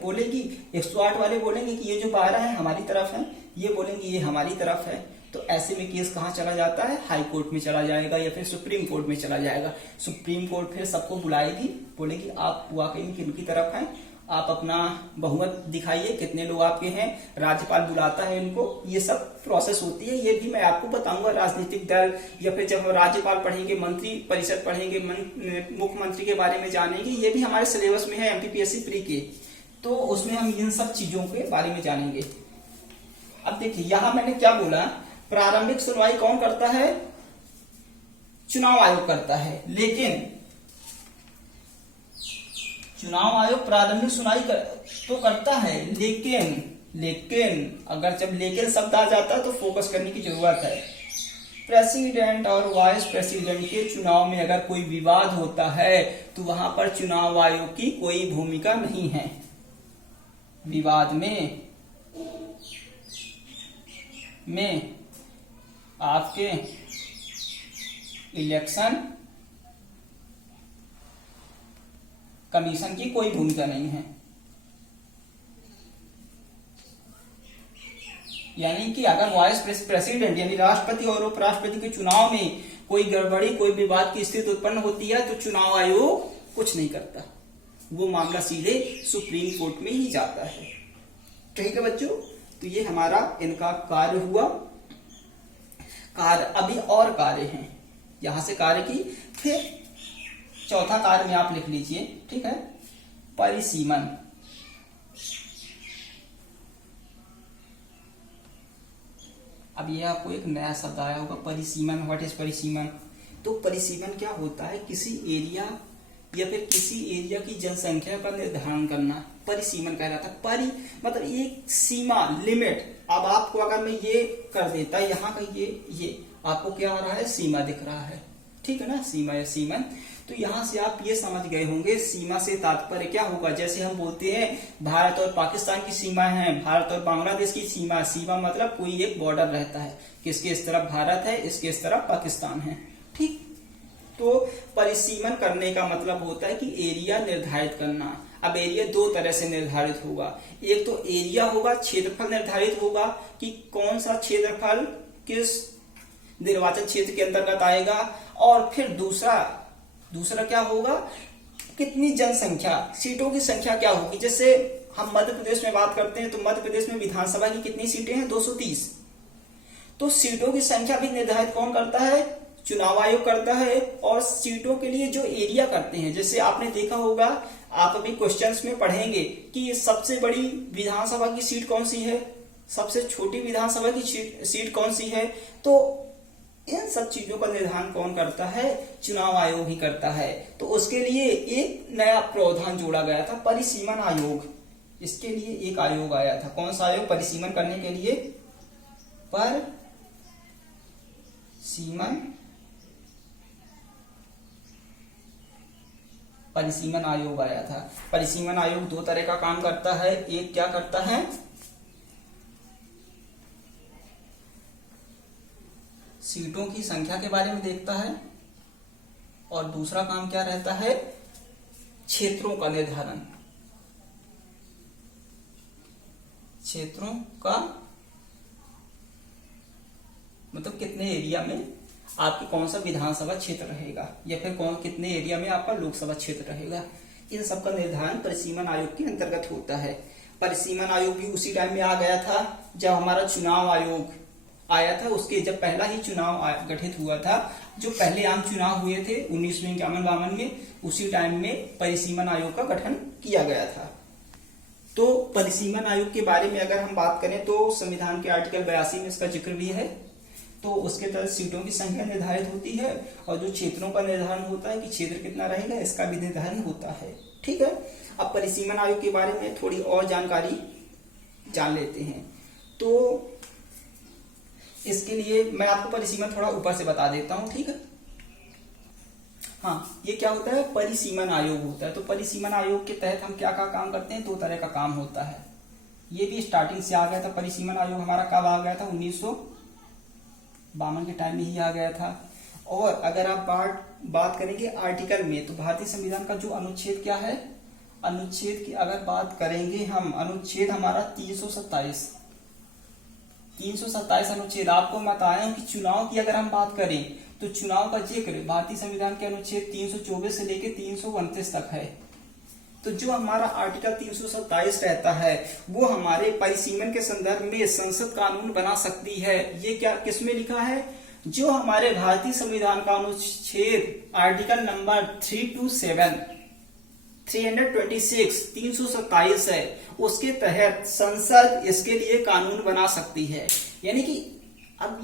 बोलेगी 108 वाले बोलेंगे कि ये जो 12 है हमारी तरफ है, ये बोलेंगे ये हमारी तरफ है। तो ऐसे में केस कहाँ चला जाता है? हाई कोर्ट में चला जाएगा या फिर सुप्रीम कोर्ट में चला जाएगा। सुप्रीम कोर्ट फिर सबको बुलाएगी, बोलेगी आप वाकई में किनकी तरफ हैं, आप अपना बहुमत दिखाइए, कितने लोग आपके हैं। राज्यपाल बुलाता है इनको, ये सब प्रोसेस होती है। ये भी मैं आपको बताऊंगा राजनीतिक दल, या फिर जब हम राज्यपाल पढ़ेंगे, मंत्री परिषद पढ़ेंगे, मुख्यमंत्री के बारे में जानेंगे, ये भी हमारे सिलेबस में है एमपीपीएससी प्री के, तो उसमें हम इन सब चीजों के बारे में जानेंगे। अब देखिए यहां मैंने क्या बोला, प्रारंभिक सुनवाई कौन करता है? चुनाव आयोग करता है। लेकिन चुनाव आयोग प्रारंभिक सुनवाई तो करता है, लेकिन अगर जब लेकिन शब्द आ जाता है तो फोकस करने की जरूरत है। प्रेसिडेंट और वाइस प्रेसिडेंट के चुनाव में अगर कोई विवाद होता है तो वहां पर चुनाव आयोग की कोई भूमिका नहीं है। विवाद में आपके इलेक्शन कमीशन की कोई भूमिका नहीं है। यानी कि अगर वाइस प्रेसिडेंट यानी राष्ट्रपति और उपराष्ट्रपति के चुनाव में कोई गड़बड़ी, कोई विवाद की स्थिति उत्पन्न होती है तो चुनाव आयोग कुछ नहीं करता, वो मामला सीधे सुप्रीम कोर्ट में ही जाता है। ठीक है बच्चों, तो ये हमारा इनका कार्य हुआ। कार्य अभी और कार्य हैं, यहां से कार्य की, फिर चौथा कार्य में आप लिख लीजिए, ठीक है, परिसीमन। अब ये आपको एक नया शब्द आया होगा, परिसीमन। व्हाट इज परिसीमन? तो परिसीमन क्या होता है? किसी एरिया या फिर किसी एरिया की जनसंख्या का निर्धारण करना परिसीमन कहलाता है। परि मतलब एक सीमा, लिमिट। अब आपको अगर मैं ये कर देता, यहाँ का ये आपको क्या आ रहा है? सीमा दिख रहा है, ठीक है ना, सीमा या सीमन। तो यहां से आप ये समझ गए होंगे सीमा से तात्पर्य क्या होगा। जैसे हम बोलते हैं भारत और पाकिस्तान की सीमा है, भारत और बांग्लादेश की सीमा। सीमा मतलब कोई एक बॉर्डर रहता है, किसके इस तरफ भारत है, इसके इस तरफ पाकिस्तान है, ठीक। तो परिसीमन करने का मतलब होता है कि एरिया निर्धारित करना। अब एरिया दो तरह से निर्धारित होगा। एक तो एरिया होगा, क्षेत्रफल निर्धारित होगा कि कौन सा क्षेत्रफल किस निर्वाचन क्षेत्र के अंतर्गत आएगा। और फिर दूसरा क्या होगा? कितनी जनसंख्या, सीटों की संख्या क्या होगी। जैसे हम मध्य प्रदेश में बात करते हैं तो मध्य प्रदेश में विधानसभा की कितनी सीटें हैं? 230। तो सीटों की संख्या भी निर्धारित कौन करता है? चुनाव आयोग करता है। और सीटों के लिए जो एरिया करते हैं, जैसे आपने देखा होगा, आप अभी क्वेश्चंस में पढ़ेंगे कि सबसे बड़ी विधानसभा की सीट कौन सी है, सबसे छोटी विधानसभा की सीट कौन सी है। तो इन सब चीजों का निर्धारण कौन करता है? चुनाव आयोग ही करता है। तो उसके लिए एक नया प्रावधान जोड़ा गया था, परिसीमन आयोग। इसके लिए एक आयोग आया था। कौन सा आयोग? परिसीमन करने के लिए सीमन परिसीमन आयोग आया था। परिसीमन आयोग दो तरह का काम करता है। एक क्या करता है, सीटों की संख्या के बारे में देखता है, और दूसरा काम क्या रहता है, क्षेत्रों का निर्धारण, क्षेत्रों का मतलब कितने एरिया में आपके कौन सा विधानसभा क्षेत्र रहेगा, या फिर कितने एरिया में आपका लोकसभा क्षेत्र रहेगा। इन सब का निर्धारण परिसीमन आयोग के अंतर्गत होता है। परिसीमन आयोग भी उसी टाइम में आ गया था जब हमारा चुनाव आयोग आया था। उसके जब पहला ही चुनाव गठित हुआ था, जो पहले आम चुनाव हुए थे 1951-52 में, उसी टाइम में परिसीमन आयोग का गठन किया गया था। तो परिसीमन आयोग के बारे में अगर हम बात करें तो संविधान के आर्टिकल 82 में इसका जिक्र भी है। तो उसके तहत सीटों की संख्या निर्धारित होती है, और जो क्षेत्रों का निर्धारण होता है कि क्षेत्र कितना रहेगा, इसका भी निर्धारण होता है। ठीक है, अब परिसीमन आयोग के बारे में थोड़ी और जानकारी जान लेते हैं। तो इसके लिए मैं आपको परिसीमन थोड़ा ऊपर से बता देता हूं। ठीक है, हाँ, ये क्या होता है, परिसीमन आयोग होता है। तो परिसीमन आयोग के तहत हम क्या क्या काम करते हैं, दो तरह का काम होता है। ये भी स्टार्टिंग से आ गया था। परिसीमन आयोग हमारा कब आ गया था, 1952 के टाइम में ही आ गया था। और अगर आप बात करेंगे आर्टिकल में, तो भारतीय संविधान का जो अनुच्छेद क्या है, अनुच्छेद की अगर बात करेंगे हम, अनुच्छेद हमारा 327 अनुच्छेद। आपको मैं बताया हूं कि चुनाव की अगर हम बात करें तो चुनाव का जिक्र भारतीय संविधान के अनुच्छेद 324 से लेकर 329 तक है। तो जो हमारा आर्टिकल 327 रहता है वो हमारे परिसीमन के संदर्भ में संसद कानून बना सकती है। ये क्या किसमें लिखा है, जो हमारे भारतीय संविधान का अनुच्छेद आर्टिकल नंबर 327 है, उसके तहत संसद इसके लिए कानून बना सकती है। यानी कि अब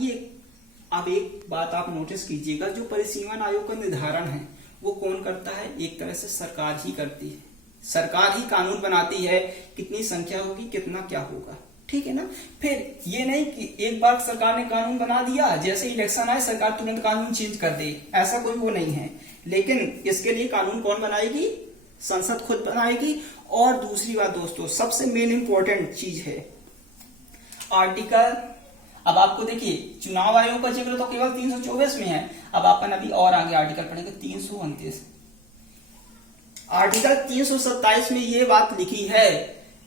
एक बात आप नोटिस कीजिएगा, जो परिसीमन आयोग का निर्धारण है वो कौन करता है, एक तरह से सरकार ही करती है। सरकार ही कानून बनाती है, कितनी संख्या होगी, कितना क्या होगा। ठीक है ना। फिर ये नहीं कि एक बार सरकार ने कानून बना दिया, जैसे इलेक्शन आए सरकार तुरंत कानून चेंज कर दे, ऐसा कोई वो नहीं है। लेकिन इसके लिए कानून कौन बनाएगी, संसद खुद बनाएगी। और दूसरी बात दोस्तों, सबसे मेन इंपॉर्टेंट चीज है आर्टिकल। अब आपको देखिए, चुनाव आयोग का जिक्र तो केवल 324 में है। अब अपन अभी और आगे आर्टिकल पढ़ेंगे 329। आर्टिकल 327 में ये बात लिखी है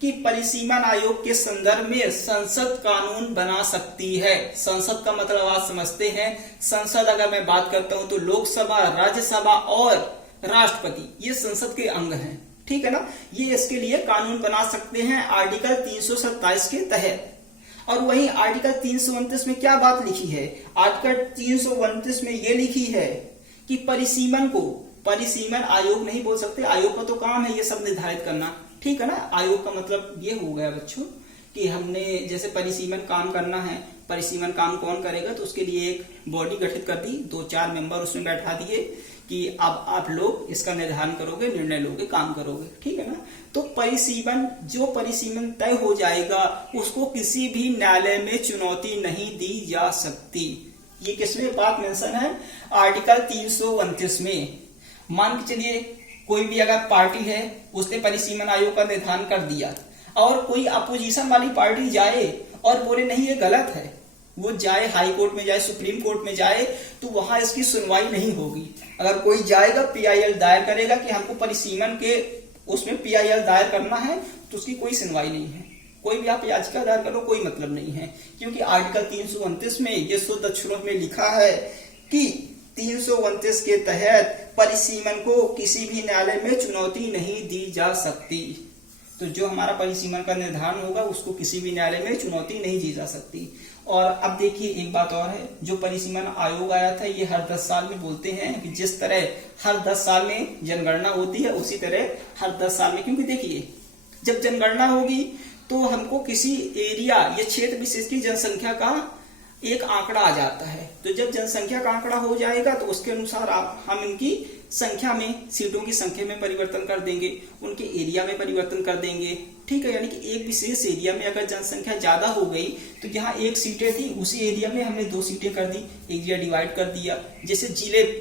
कि परिसीमन आयोग के संदर्भ में संसद कानून बना सकती है। संसद का मतलब आप समझते हैं, संसद अगर मैं बात करता हूं तो लोकसभा, राज्यसभा और राष्ट्रपति, ये संसद के अंग हैं। ठीक है ना। ये इसके लिए कानून बना सकते हैं आर्टिकल 327 के तहत। और वहीं आर्टिकल 329 में क्या बात लिखी है, आर्टिकल 329 में ये लिखी है कि परिसीमन आयोग नहीं बोल सकते, आयोग का तो काम है ये सब निर्धारित करना। ठीक है ना। आयोग का मतलब ये हो गया बच्चों कि हमने जैसे परिसीमन काम करना है, परिसीमन काम कौन करेगा, तो उसके लिए एक बॉडी गठित कर दी, 2-4 मेंबर उसमें बैठा दिए कि अब आप लोग इसका निर्धारण करोगे, निर्णय लोगे, काम करोगे। ठीक है ना। तो जो परिसीमन तय हो जाएगा उसको किसी भी न्यायालय में चुनौती नहीं दी जा सकती। ये किसमें बात मेंशन है, आर्टिकल 329 में। मान के चलिए कोई भी अगर पार्टी है, उसने परिसीमन आयोग का निर्धारण कर दिया, और कोई अपोजिशन वाली पार्टी जाए और बोले नहीं ये गलत है, वो जाए हाई कोर्ट में जाए, सुप्रीम कोर्ट में जाए, तो वहां इसकी सुनवाई नहीं होगी। अगर कोई जाएगा PIL दायर करेगा कि हमको परिसीमन के उसमें PIL दायर करना है, तो उसकी कोई सुनवाई नहीं है। कोई भी आप याचिका दायर करो, कोई मतलब नहीं है, क्योंकि आर्टिकल 329 में ये शुद्ध अक्षरों में लिखा है कि 329 के तहत परिसीमन को किसी भी न्यायालय में चुनौती नहीं दी जा सकती। तो जो हमारा परिसीमन का निर्धारण होगा उसको किसी भी न्यायालय में चुनौती नहीं दी जा सकती। और अब देखिए एक बात और है, जो परिसीमन आयोग आया था ये हर 10 साल में बोलते हैं कि जिस तरह हर 10 साल में जनगणना होती है, उसी तरह हर 10 साल में, क्योंकि देखिए जब जनगणना होगी तो हमको किसी एरिया या क्षेत्र विशेष की जनसंख्या का एक आंकड़ा आ जाता है। तो जब जनसंख्या का आंकड़ा हो जाएगा तो उसके अनुसार हम इनकी संख्या में, सीटों की संख्या में परिवर्तन कर देंगे, उनके एरिया में परिवर्तन कर देंगे। ठीक है, यानी कि एक विशेष एरिया में अगर जनसंख्या ज्यादा हो गई तो जहां एक सीटें थी उसी एरिया में हमने 2 सीटें कर दी, एरिया डिवाइड कर दिया। जैसे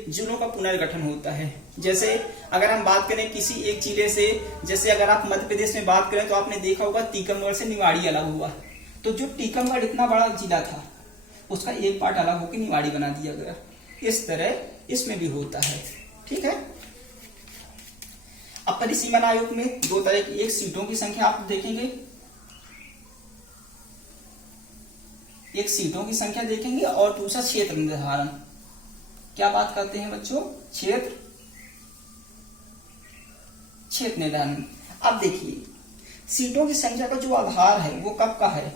जिलों का पुनर्गठन होता है। जैसे अगर हम बात करें किसी एक जिले से, जैसे अगर आप मध्य प्रदेश में बात करें तो आपने देखा होगा टीकमगढ़ से निवाड़ी अलग हुआ, तो जो टीकमगढ़ इतना बड़ा जिला था उसका एक पार्ट अलग होकर निवाड़ी बना दिया गया। इस तरह इसमें भी होता है। ठीक है, अब परिसीमन आयोग में 2 तरह की, एक सीटों की संख्या आप देखेंगे, एक सीटों की संख्या देखेंगे और दूसरा क्षेत्र निर्धारण। क्या बात करते हैं बच्चों? क्षेत्र निर्धारण। अब देखिए, सीटों की संख्या का जो आधार है वो कब का है?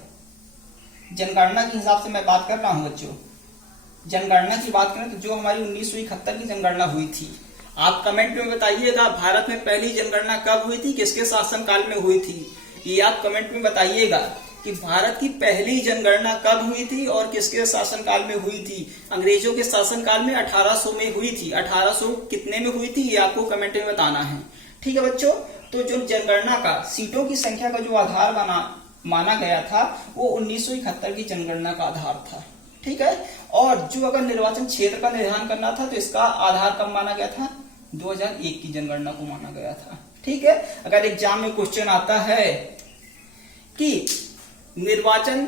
जनगणना के हिसाब से मैं बात कर रहा हूं बच्चों। जनगणना की बात करें तो जो हमारी 1971 की जनगणना हुई थी, आप कमेंट में बताइएगा भारत में पहली जनगणना कब हुई थी, किसके शासनकाल में हुई थी। ये आप कमेंट में बताइएगा कि भारत की पहली जनगणना कब हुई थी और किसके शासनकाल में हुई थी। अंग्रेजों के शासनकाल में 1800 में हुई थी। 1800 कितने में हुई थी ये आपको कमेंट में बताना है। ठीक है बच्चों, तो जो जनगणना का सीटों की संख्या का जो आधार माना गया था वो 1971 की जनगणना का आधार था। ठीक है, और जो अगर निर्वाचन क्षेत्र का निर्धारण करना था तो इसका आधार कब माना गया था? 2001 की जनगणना को माना गया था। ठीक है, अगर एग्जाम में क्वेश्चन आता है कि निर्वाचन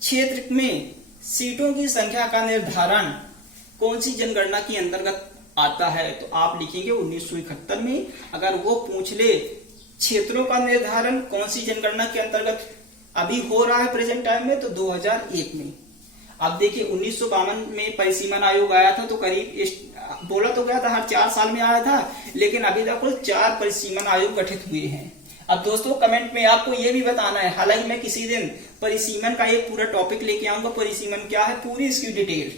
क्षेत्र में सीटों की संख्या का निर्धारण कौन सी जनगणना के अंतर्गत आता है, तो आप लिखेंगे 1971 में। अगर वो पूछ ले क्षेत्रों का निर्धारण कौन सी जनगणना के अंतर्गत अभी हो रहा है प्रेजेंट टाइम में, तो 2001 में। अब देखिए 1952 में परिसीमन आयोग आया था, तो करीब बोला तो गया था हर 4 साल में आया था, लेकिन अभी तक कुल 4 परिसीमन आयोग गठित हुए हैं। अब दोस्तों कमेंट में आपको ये भी बताना है, हालांकि मैं किसी दिन परिसीमन का एक पूरा टॉपिक लेके आऊंगा, परिसीमन क्या है पूरी इसकी डिटेल।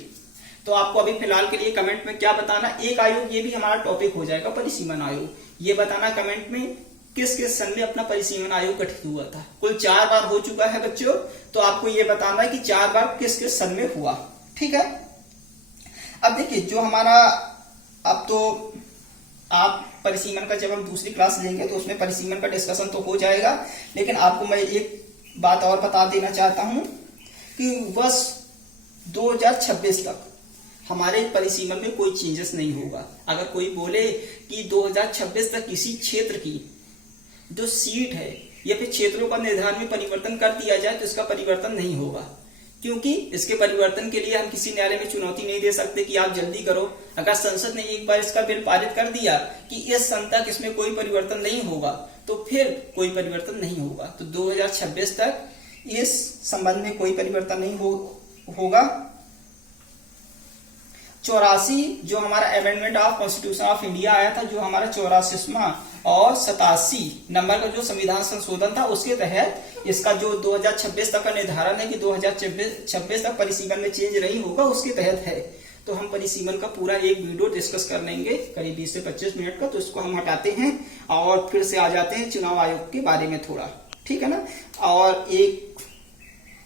तो आपको अभी फिलहाल के लिए कमेंट में क्या बताना, एक आयोग ये भी हमारा टॉपिक हो जाएगा परिसीमन आयोग। ये बताना कमेंट में किस किस सन में अपना परिसीमन आयोग गठित हुआ था। कुल 4 बार हो चुका है बच्चों, तो आपको ये बताना है कि 4 बार किस किस सन में हुआ। ठीक है, अब देखिए जो हमारा, अब तो आप परिसीमन का जब हम दूसरी क्लास लेंगे तो उसमें परिसीमन का डिस्कशन तो हो जाएगा, लेकिन आपको मैं एक बात और बता देना चाहता हूं कि वर्ष 2026 तक हमारे परिसीमन में कोई चेंजेस नहीं होगा। अगर कोई बोले कि 2026 तक किसी क्षेत्र की जो सीट है या फिर क्षेत्रों का निर्धारण में परिवर्तन कर दिया जाए तो इसका परिवर्तन नहीं होगा, क्योंकि इसके परिवर्तन के लिए हम किसी न्यायालय में चुनौती नहीं दे सकते कि आप जल्दी करो। अगर संसद ने एक बार इसका बिल पारित कर दिया कि इस सन तक इसमें कोई परिवर्तन नहीं होगा तो फिर कोई परिवर्तन नहीं होगा। तो 2026 तक इस संबंध में कोई परिवर्तन नहीं होगा। 84 जो हमारा amendment of constitution of India आया था, जो हमारा 84वां और 87 नंबर का जो संविधान संशोधन था, उसके तहत इसका जो 2026 तक का निर्धारण है कि 2026 तक परिसीमन में चेंज नहीं होगा, उसके तहत है। तो हम परिसीमन का पूरा एक वीडियो डिस्कस कर लेंगे करीब 20 से 25 मिनट का, तो इसको हम हटाते हैं और फिर से आ जाते हैं चुनाव आयोग के बारे में थोड़ा। ठीक है ना, और एक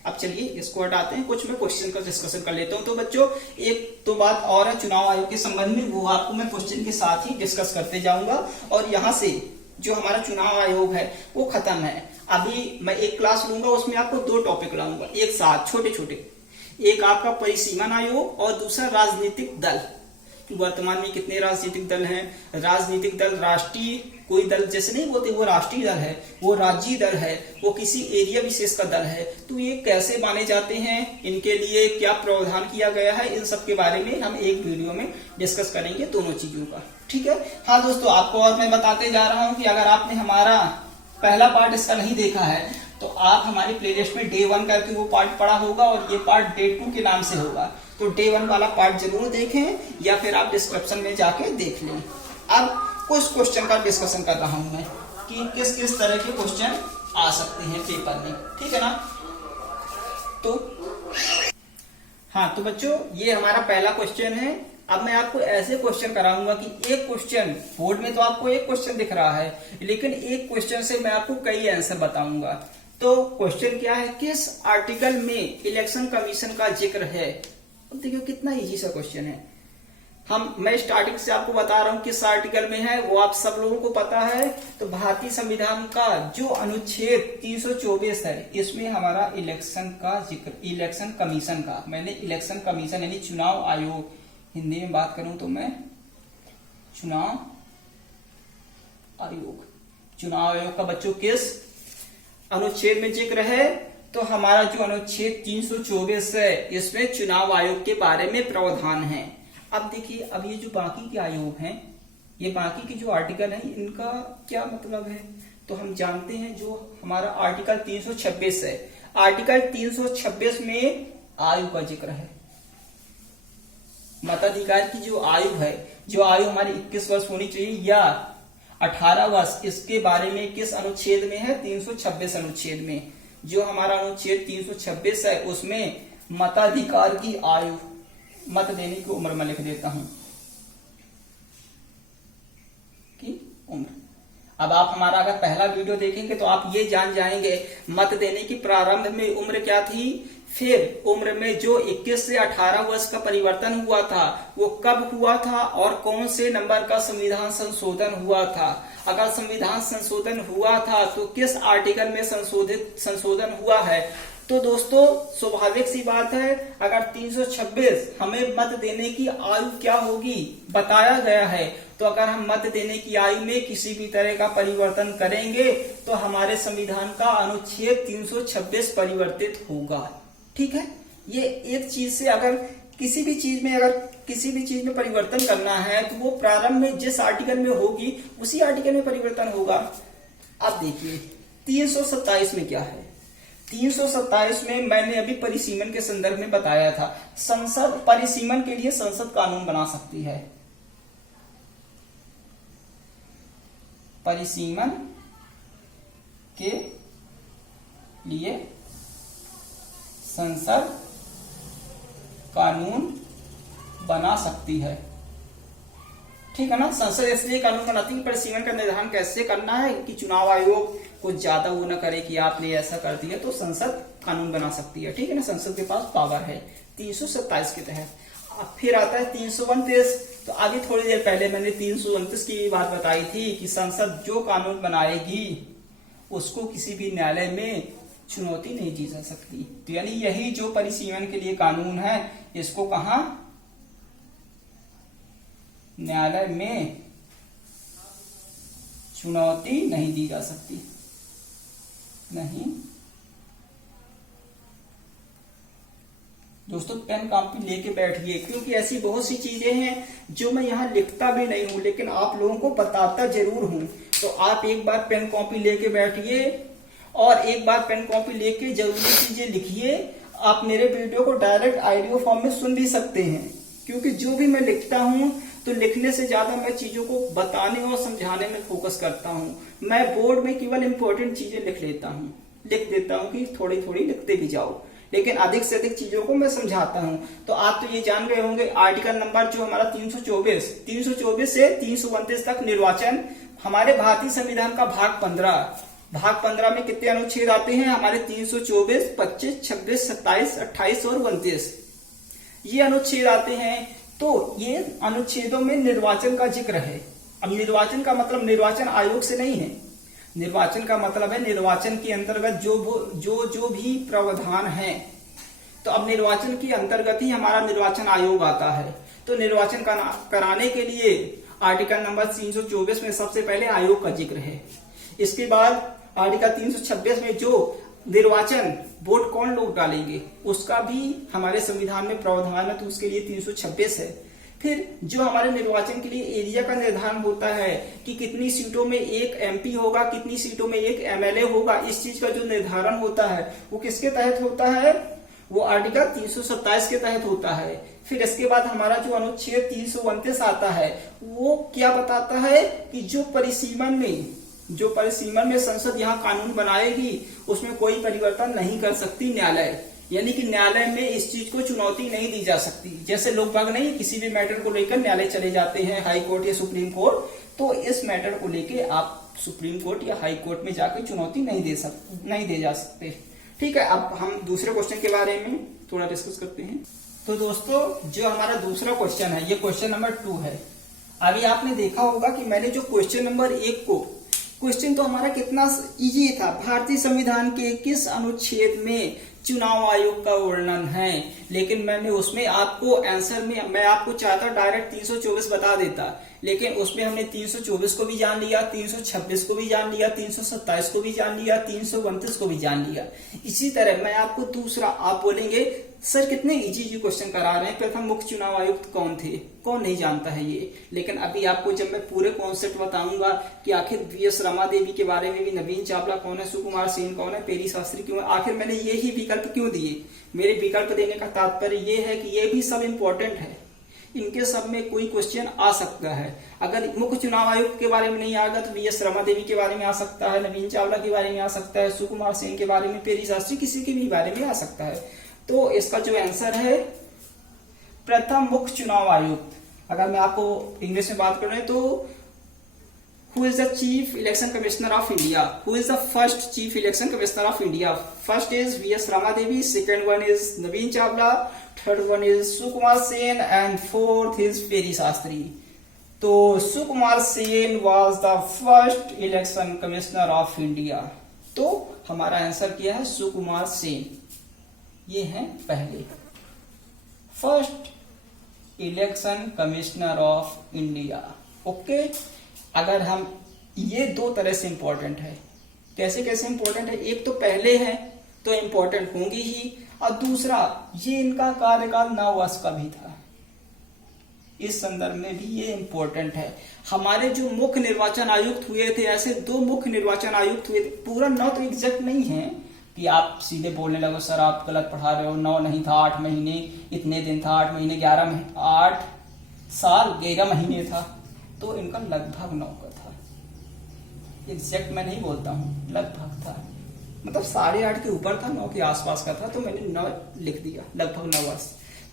अब चलिए इसको हटाते हैं, कुछ मैं क्वेश्चन का डिस्कशन कर लेता हूं। तो बच्चों एक तो बात और है चुनाव आयोग के संबंध में, वो आपको मैं क्वेश्चन के साथ ही डिस्कस करते जाऊंगा। और यहाँ से जो हमारा चुनाव आयोग है वो खत्म है। अभी मैं एक क्लास लूंगा, उसमें आपको 2 टॉपिक लाऊंगा एक साथ छोटे छोटे, एक आपका परिसीमन आयोग और दूसरा राजनीतिक दल। वर्तमान में कितने राजनीतिक दल हैं? राजनीतिक दल राष्ट्रीय कोई दल जैसे नहीं बोलते वो राष्ट्रीय दल है, वो राज्य दल है, वो किसी एरिया विशेष का दल है। तो ये कैसे माने जाते हैं, इनके लिए क्या प्रावधान किया गया है, इन सब के बारे में हम एक वीडियो में डिस्कस करेंगे दोनों चीजों का। ठीक है, हाँ दोस्तों आपको और मैं बताते जा रहा हूँ कि अगर आपने हमारा पहला पार्ट इसका नहीं देखा है तो आप हमारी प्लेलिस्ट में डे 1 करके वो पार्ट पढ़ा होगा और ये पार्ट डे 2 के नाम से होगा। तो डे 1 वाला पार्ट जरूर देखें या फिर आप डिस्क्रिप्शन में जाके देख लें। अब कुछ क्वेश्चन का डिस्कशन कर रहा हूं मैं कि किस किस तरह के क्वेश्चन आ सकते हैं पेपर में। ठीक है ना, तो हाँ तो बच्चों ये हमारा पहला क्वेश्चन है। अब मैं आपको ऐसे क्वेश्चन कराऊंगा कि एक क्वेश्चन बोर्ड में तो आपको एक क्वेश्चन दिख रहा है, लेकिन एक क्वेश्चन से मैं आपको कई आंसर बताऊंगा। तो क्वेश्चन क्या है, किस आर्टिकल में इलेक्शन कमीशन का जिक्र है? देखिए कितना इजी सा क्वेश्चन है। मैं स्टार्टिंग से आपको बता रहा हूं किस आर्टिकल में है, वो आप सब लोगों को पता है। तो भारतीय संविधान का जो अनुच्छेद 324 है, इसमें हमारा इलेक्शन का जिक्र, इलेक्शन कमीशन का, मैंने इलेक्शन कमीशन यानी चुनाव आयोग, हिंदी में बात करूं तो मैं चुनाव आयोग, चुनाव आयोग का बच्चों किस अनुच्छेद में जिक्र है, तो हमारा जो अनुच्छेद 324 है, इसमें चुनाव आयोग के बारे में प्रावधान है। अब देखिए, अब ये जो बाकी के आयोग हैं, ये बाकी के जो आर्टिकल हैं, इनका क्या मतलब है, तो हम जानते हैं जो हमारा आर्टिकल 326 है, आर्टिकल 326 में आयु का जिक्र है। मताधिकार की जो आयु है, जो आयु हमारी 21 वर्ष होनी चाहिए या 18 वर्ष, इसके बारे में किस अनुच्छेद में है, 326 अनुच्छेद में। जो हमारा अनुच्छेद 326 है, उसमें मताधिकार की आयु, मत देने की उम्र में लिख देता हूं कि उम्र। अब आप हमारा अगर पहला वीडियो देखेंगे तो आप ये जान जाएंगे मत देने की प्रारंभ में उम्र क्या थी, फिर उम्र में जो 21 से 18 वर्ष का परिवर्तन हुआ था वो कब हुआ था और कौन से नंबर का संविधान संशोधन हुआ था। अगर संविधान संशोधन हुआ था तो किस आर्टिकल में संशोधन हुआ है। तो दोस्तों स्वाभाविक सी बात है, अगर 326 हमें मत देने की आयु क्या होगी बताया गया है, तो अगर हम मत देने की आयु में किसी भी तरह का परिवर्तन करेंगे तो हमारे संविधान का अनुच्छेद 326 परिवर्तित होगा। ठीक है, ये एक चीज से अगर किसी भी चीज में परिवर्तन करना है तो वो प्रारंभ में जिस आर्टिकल में होगी उसी आर्टिकल में परिवर्तन होगा। अब देखिए 327 में क्या है, 327 में मैंने अभी परिसीमन के संदर्भ में बताया था, संसद परिसीमन के लिए संसद कानून बना सकती है। परिसीमन के लिए संसद कानून बना सकती है। ठीक है ना, संसद इसलिए कानून बनाती है परिसीमन का निर्धारण कैसे करना है कि चुनाव आयोग कुछ ज्यादा वो न करे कि आपने ऐसा कर दिया, तो संसद कानून बना सकती है। ठीक है ना, संसद के पास पावर है 327 के तहत। अब फिर आता है 329। तो आगे थोड़ी देर पहले मैंने 329 की बात बताई थी कि संसद जो कानून बनाएगी उसको किसी भी न्यायालय में चुनौती नहीं दी जा सकती। तो यानी यही जो परिसीमन के लिए कानून है, इसको कहां, न्यायालय में चुनौती नहीं दी जा सकती, नहीं। दोस्तों पेन कॉपी लेके बैठिए, क्योंकि ऐसी बहुत सी चीजें हैं जो मैं यहाँ लिखता भी नहीं हूं लेकिन आप लोगों को बताता जरूर हूं। तो आप एक बार पेन कॉपी लेके बैठिए और एक बार पेन कॉपी लेके जरूरी चीजें लिखिए। आप मेरे वीडियो को डायरेक्ट ऑडियो फॉर्म में सुन भी सकते हैं, क्योंकि जो भी मैं लिखता हूं तो लिखने से ज्यादा मैं चीजों को बताने और समझाने में फोकस करता हूं। मैं बोर्ड में केवल इंपॉर्टेंट चीजें लिख देता हूं कि थोड़ी थोड़ी लिखते भी जाओ, लेकिन अधिक से अधिक चीजों को मैं समझाता हूं। तो आप तो ये जान गए होंगे आर्टिकल नंबर जो हमारा 324 से 329 तक निर्वाचन, हमारे भारतीय संविधान का भाग 15 में कितने अनुच्छेद आते हैं हमारे, 324, 25, 26, 27, 28 और 29 ये अनुच्छेद आते हैं। तो ये अनुच्छेदों में निर्वाचन का जिक्र है। अब निर्वाचन का मतलब निर्वाचन आयोग से नहीं है, निर्वाचन का मतलब है निर्वाचन के अंतर्गत जो भी प्रावधान है। तो अब निर्वाचन के अंतर्गत ही हमारा निर्वाचन आयोग आता है। तो निर्वाचन कराने के लिए आर्टिकल नंबर 324 में सबसे पहले आयोग का जिक्र है। इसके बाद आर्टिकल 326 में जो निर्वाचन वोट कौन लोग डालेंगे उसका भी हमारे संविधान में प्रावधान है, तो उसके लिए 326 है। फिर जो हमारे निर्वाचन के लिए एरिया का निर्धारण होता है कि कितनी सीटों में एक एमपी होगा, कितनी सीटों में एक एमएलए होगा, इस चीज का जो निर्धारण होता है वो किसके तहत होता है, वो आर्टिकल 327 के तहत होता है। फिर इसके बाद हमारा जो अनुच्छेद 329 आता है वो क्या बताता है कि जो परिसीमन में संसद यहाँ कानून बनाएगी उसमें कोई परिवर्तन नहीं कर सकती न्यायालय, यानी कि न्यायालय में इस चीज को चुनौती नहीं दी जा सकती। जैसे लोग बाग नहीं किसी भी मैटर को लेकर न्यायालय चले जाते हैं, हाई कोर्ट या सुप्रीम कोर्ट, तो इस मैटर को लेके आप सुप्रीम कोर्ट या हाई कोर्ट में जाकर चुनौती नहीं दे जा सकते। ठीक है, अब हम दूसरे क्वेश्चन के बारे में थोड़ा डिस्कस करते हैं। तो दोस्तों जो हमारा दूसरा क्वेश्चन है, ये क्वेश्चन नंबर 2 है। अभी आपने देखा होगा कि मैंने जो क्वेश्चन नंबर 1 को, क्वेश्चन तो हमारा कितना इजी था, भारतीय संविधान के किस अनुच्छेद में चुनाव आयोग का वर्णन है, लेकिन मैंने उसमें आपको आंसर में, मैं आपको चाहता डायरेक्ट 324 बता देता, लेकिन उसमें हमने 324 को भी जान लिया, 326 को भी जान लिया, 327 को भी जान लिया, 329 को भी जान लिया। इसी तरह मैं आपको दूसरा, आप बोलेंगे सर कितने इजी क्वेश्चन करा रहे हैं, प्रथम मुख्य चुनाव आयुक्त कौन थे, कौन नहीं जानता है ये। लेकिन अभी आपको जब मैं पूरे कॉन्सेप्ट बताऊंगा कि आखिर वी.एस. रमा देवी के बारे में भी, नवीन चावला कौन है, सुकुमार सेन कौन है, पेरी शास्त्री क्यों है, आखिर मैंने ये ही विकल्प क्यों दिए, मेरे विकल्प देने का तात्पर्य ये है कि ये भी सब इम्पोर्टेंट है, इनके सब में कोई क्वेश्चन आ सकता है। अगर मुख्य चुनाव आयुक्त के बारे में नहीं आएगा तो वी.एस. रमा देवी के बारे में आ सकता है, नवीन चावला के बारे में आ सकता है, सुकुमार सेन के बारे में, पेरी शास्त्री, किसी के भी बारे में आ सकता है। तो इसका जो आंसर है प्रथम मुख्य चुनाव आयुक्त। अगर मैं आपको इंग्लिश में बात करें तो who is the chief election commissioner of India, who is the first chief election commissioner of India, first is V S. Rama Devi, second one is Naveen Chawla, third one is Sukumar Sen and fourth is Peri Shastri. तो Sukumar Sen was the first election commissioner of India. तो हमारा आंसर क्या है, सुकुमार सेन, ये है पहले first election commissioner of India. Okay, अगर हम, ये दो तरह से इंपॉर्टेंट है, कैसे कैसे इंपॉर्टेंट है, एक तो पहले है तो इंपॉर्टेंट होंगी ही, और दूसरा ये इनका कार्यकाल 9 वर्ष का भी था, इस संदर्भ में भी ये इंपॉर्टेंट है। हमारे जो मुख्य निर्वाचन आयुक्त हुए थे, ऐसे 2 मुख्य निर्वाचन आयुक्त हुए थे, पूरा 9 तो एग्जैक्ट नहीं है कि आप सीधे बोलने लगो सर आप गलत पढ़ा रहे हो, 9 नहीं था, 8 महीने इतने दिन था, 8 महीने 11 महीने, 8 साल 11 महीने था, तो इनका लगभग 9 का था। एग्जैक्ट मैं नहीं बोलता हूँ, लगभग था, मतलब 8.5 के ऊपर था, 9 के आसपास का था, तो मैंने 9 लिख दिया, लगभग 9 वर्ष।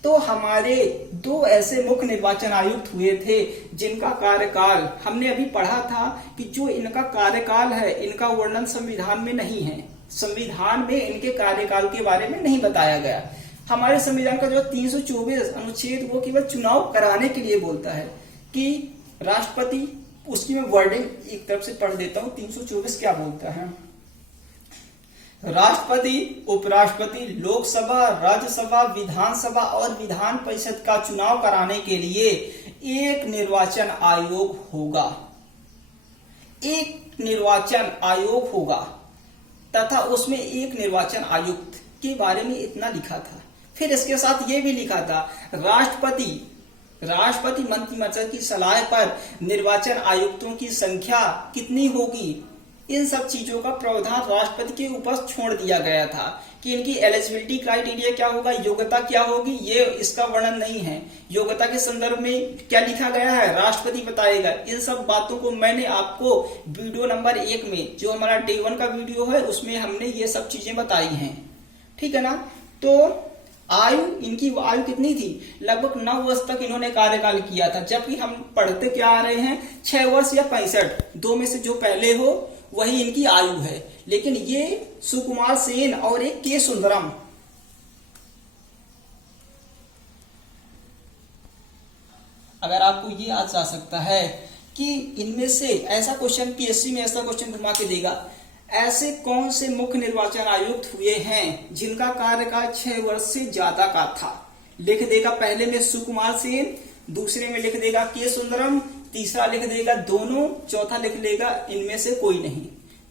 तो हमारे 2 ऐसे मुख्य निर्वाचन आयुक्त हुए थे जिनका कार्यकाल, हमने अभी पढ़ा था कि जो इनका कार्यकाल है, इनका वर्णन संविधान में नहीं है, संविधान में इनके कार्यकाल के बारे में नहीं बताया गया। हमारे संविधान का जो 324 अनुच्छेद वो केवल चुनाव कराने के लिए बोलता है कि राष्ट्रपति, उसकी मैं वर्डिंग एक तरफ से पढ़ देता हूं, 324 क्या बोलता है, राष्ट्रपति, उपराष्ट्रपति, लोकसभा, राज्यसभा, विधानसभा और विधान परिषद का चुनाव कराने के लिए एक निर्वाचन आयोग होगा, एक निर्वाचन आयोग होगा, तथा उसमें एक निर्वाचन आयुक्त के बारे में इतना लिखा था। फिर इसके साथ ये भी लिखा था, राष्ट्रपति मंत्रिमंडल की सलाह पर निर्वाचन आयुक्तों की संख्या कितनी होगी, इन सब चीजों का प्रावधान राष्ट्रपति के ऊपर छोड़ दिया गया था कि इनकी एलिजिबिलिटी क्राइटेरिया क्या होगा, योग्यता क्या होगी, ये इसका वर्णन नहीं है। योग्यता के संदर्भ में क्या लिखा गया है, राष्ट्रपति बताएगा। इन सब बातों को मैंने आपको वीडियो नंबर 1 में, जो हमारा डे 1 का वीडियो है, उसमें हमने ये सब चीजें बताई हैं, ठीक है ना। तो आयु, इनकी आयु कितनी थी, लगभग 9 वर्ष तक इन्होंने कार्यकाल किया था, जबकि हम पढ़ते क्या आ रहे हैं, 6 वर्ष या 65, 2 में से जो पहले हो वही इनकी आयु है। लेकिन ये सुकुमार सेन और एक के सुंदरम, अगर आपको ये याद आ सकता है कि इनमें से ऐसा क्वेश्चन पीएससी में ऐसा क्वेश्चन घुमा के देगा, ऐसे कौन से मुख्य निर्वाचन आयुक्त हुए हैं जिनका कार्यकाल 6 वर्ष से ज्यादा का था, लिख देगा पहले में सुकुमार सेन, दूसरे में लिख देगा के सुंदरम, तीसरा लिख देगा दोनों, चौथा लिख देगा इनमें से कोई नहीं।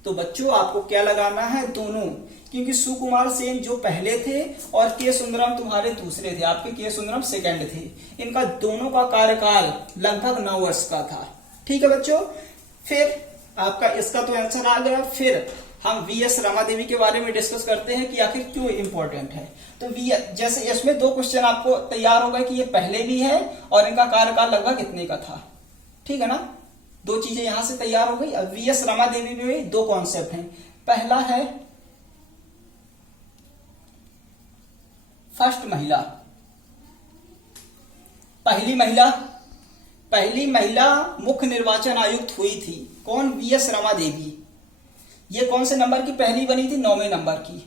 तो बच्चों आपको क्या लगाना है, दोनों, क्योंकि सुकुमार सेन जो पहले थे और के सुंदरम तुम्हारे दूसरे थे, आपके के सुंदरम सेकंड थे, इनका दोनों का कार्यकाल लगभग 9 वर्ष का था, ठीक है बच्चों। फिर आपका इसका तो आंसर आ गया। फिर हम वी.एस. रमा देवी के बारे में डिस्कस करते हैं कि आखिर क्यों इंपॉर्टेंट है। तो जैसे इसमें 2 क्वेश्चन आपको तैयार हो गए कि ये पहले भी है और इनका कार्यकाल लगभग इतने का था, ठीक है ना। 2 चीजें यहां से तैयार हो गई। अब वी.एस. रमा देवी में 2 कॉन्सेप्ट हैं। पहला है फर्स्ट महिला, पहली महिला मुख्य निर्वाचन आयुक्त हुई थी, कौन, वी.एस. रमा देवी। ये कौन से नंबर की पहली बनी थी, 9वें नंबर की।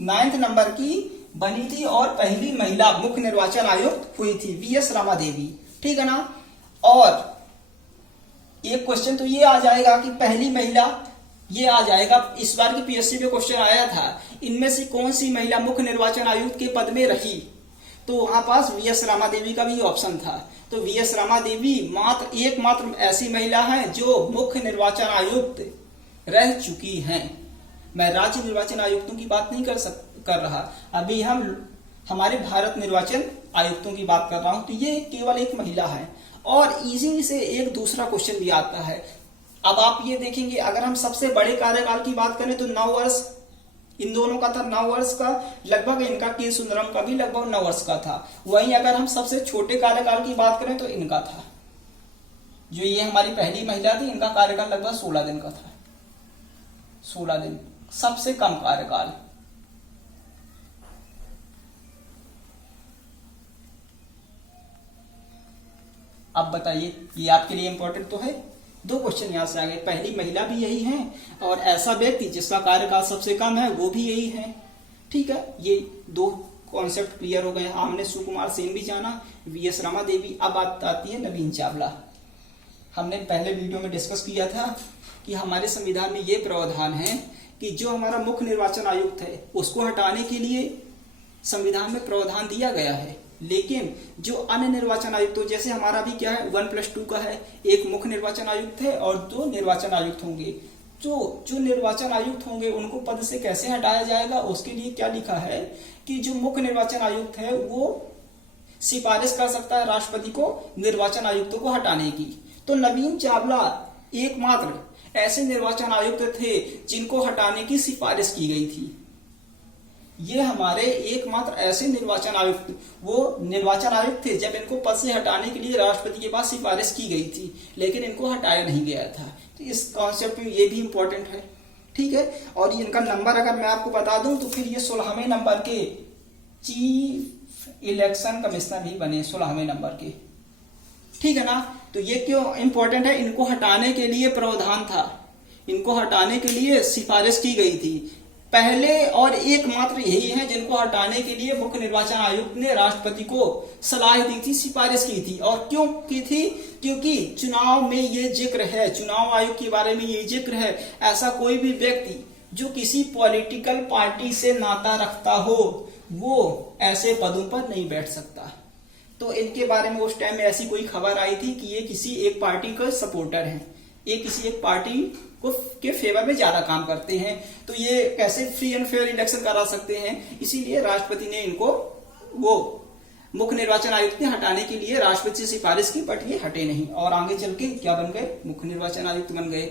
9th नंबर की बनी थी और पहली महिला मुख्य निर्वाचन आयुक्त हुई थी वीएस रमा देवी। ठीक है ना। और एक क्वेश्चन तो ये आ जाएगा कि पहली महिला, ये आ जाएगा, इस बार की पीएससी में क्वेश्चन आया था, इनमें से कौन सी महिला मुख्य निर्वाचन आयुक्त के पद में रही, तो वहां पास वीएस रमा देवी का भी ऑप्शन था। तो वीएस रमा देवी एकमात्र ऐसी महिला है जो मुख्य निर्वाचन आयुक्त रह चुकी हैं। मैं राज्य निर्वाचन आयुक्तों की बात नहीं कर रहा, अभी हम हमारे भारत निर्वाचन आयुक्तों की बात कर रहा हूं। तो ये केवल एक महिला है। और इसी से एक दूसरा क्वेश्चन भी आता है। अब आप ये देखेंगे, अगर हम सबसे बड़े कार्यकाल की बात करें तो 9 वर्ष इन दोनों का था, 9 वर्ष का लगभग, इनका के सुंदरम का भी लगभग 9 वर्ष का था। वहीं अगर हम सबसे छोटे कार्यकाल की बात करें तो इनका था, जो ये हमारी पहली महिला थी, इनका कार्यकाल लगभग 16 दिन का था। 16 दिन सबसे कम कार्यकाल। अब बताइए, ये आपके लिए इंपॉर्टेंट तो है। 2 क्वेश्चन यहां से आ गए, पहली महिला भी यही है और ऐसा व्यक्ति जिसका कार्यकाल सबसे कम है वो भी यही है। ठीक है, ये 2 कॉन्सेप्ट क्लियर हो गए। हमने सुकुमार सेन भी जाना, वीएस रमा देवी। अब बात आती है नवीन चावला। हमने पहले वीडियो में डिस्कस किया था कि हमारे संविधान में ये प्रावधान है कि जो हमारा मुख्य निर्वाचन आयुक्त है उसको हटाने के लिए संविधान में प्रावधान दिया गया है, लेकिन जो अन्य निर्वाचन आयुक्त, तो जैसे हमारा भी क्या है 1+2 का है, एक मुख्य निर्वाचन आयुक्त है और 2 निर्वाचन आयुक्त होंगे। जो निर्वाचन आयुक्त होंगे उनको पद से कैसे हटाया जाएगा, उसके लिए क्या लिखा है कि जो मुख्य निर्वाचन आयुक्त है वो सिफारिश कर सकता है राष्ट्रपति को निर्वाचन आयुक्तों को हटाने की। तो नवीन चावला एकमात्र ऐसे निर्वाचन आयुक्त थे जिनको हटाने की सिफारिश की गई थी। ये हमारे एकमात्र ऐसे निर्वाचन आयुक्त, वो निर्वाचन आयुक्त थे जब इनको पद से हटाने के लिए राष्ट्रपति के पास सिफारिश की गई थी, लेकिन इनको हटाया नहीं गया था। तो इस कॉन्सेप्ट में ये भी इंपॉर्टेंट है। ठीक है, और इनका नंबर अगर मैं आपको बता दूं तो फिर ये 16वें नंबर के चीफ इलेक्शन कमिश्नर भी बने, 16वें नंबर के। ठीक है ना। तो ये क्यों इंपॉर्टेंट है, इनको हटाने के लिए प्रावधान था, इनको हटाने के लिए सिफारिश की गई थी। पहले और एकमात्र यही है जिनको हटाने के लिए मुख्य निर्वाचन आयुक्त ने राष्ट्रपति को सलाह दी थी, सिफारिश की थी। और क्यों की थी, क्योंकि चुनाव में ये जिक्र है, चुनाव आयोग के बारे में ये जिक्र है, ऐसा कोई भी व्यक्ति जो किसी पॉलिटिकल पार्टी से नाता रखता हो वो ऐसे पदों पर नहीं बैठ सकता। तो इनके बारे में उस टाइम में ऐसी कोई खबर आई थी कि ये किसी एक पार्टी का सपोर्टर है, ये किसी एक पार्टी के फेवर में ज्यादा काम करते हैं, तो ये कैसे फ्री एंड फेयर इलेक्शन करा सकते हैं। इसीलिए राष्ट्रपति ने इनको वो मुख्य निर्वाचन आयुक्त ने हटाने के लिए राष्ट्रपति से सिफारिश की, बट ये हटे नहीं और आगे चल के क्या बन गए, मुख्य निर्वाचन आयुक्त बन गए।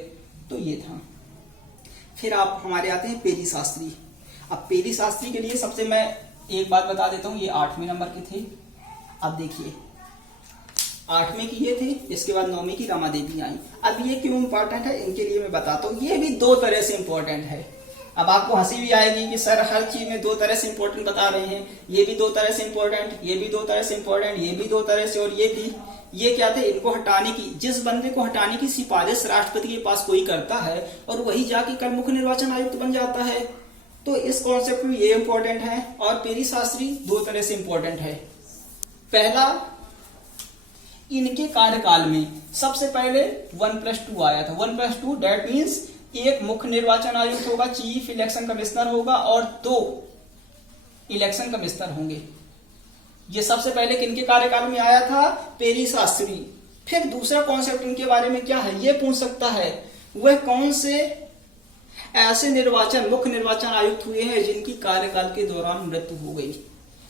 तो ये था। फिर आप हमारे आते हैं पेरी शास्त्री। अब पेरी शास्त्री के लिए सबसे मैं एक बात बता देता हूं, ये 8वें नंबर के थे। अब देखिए 8वें की ये थे, इसके बाद 9वीं की रमा देवी आई। अब ये क्यों इंपॉर्टेंट है इनके लिए मैं बताता हूँ। ये भी 2 तरह से इंपॉर्टेंट है। अब आपको हंसी भी आएगी कि सर हर चीज में 2 तरह से इंपॉर्टेंट बता रहे हैं, ये भी 2 तरह से इंपॉर्टेंट, ये भी 2 तरह से इंपॉर्टेंट, ये भी 2 तरह से, और ये भी। ये क्या थे, इनको हटाने की, जिस बंदे को हटाने की सिफारिश राष्ट्रपति के पास कोई करता है और वही जाके कल मुख्य निर्वाचन आयुक्त बन जाता है। तो इस कॉन्सेप्ट में ये इंपॉर्टेंट है। और पेरी शास्त्री 2 तरह से इंपॉर्टेंट है। पहला, इनके कार्यकाल में सबसे पहले 1+2 आया था। 1+2 डेट मीन्स एक मुख्य निर्वाचन आयुक्त होगा, चीफ इलेक्शन कमिश्नर होगा और 2 इलेक्शन कमिश्नर होंगे। ये सबसे पहले किनके कार्यकाल में आया था, पेरी शास्त्री। फिर दूसरा कॉन्सेप्ट इनके बारे में क्या है, ये पूछ सकता है, वह कौन से ऐसे मुख्य निर्वाचन आयुक्त हुए हैं जिनकी कार्यकाल के दौरान मृत्यु हो गई।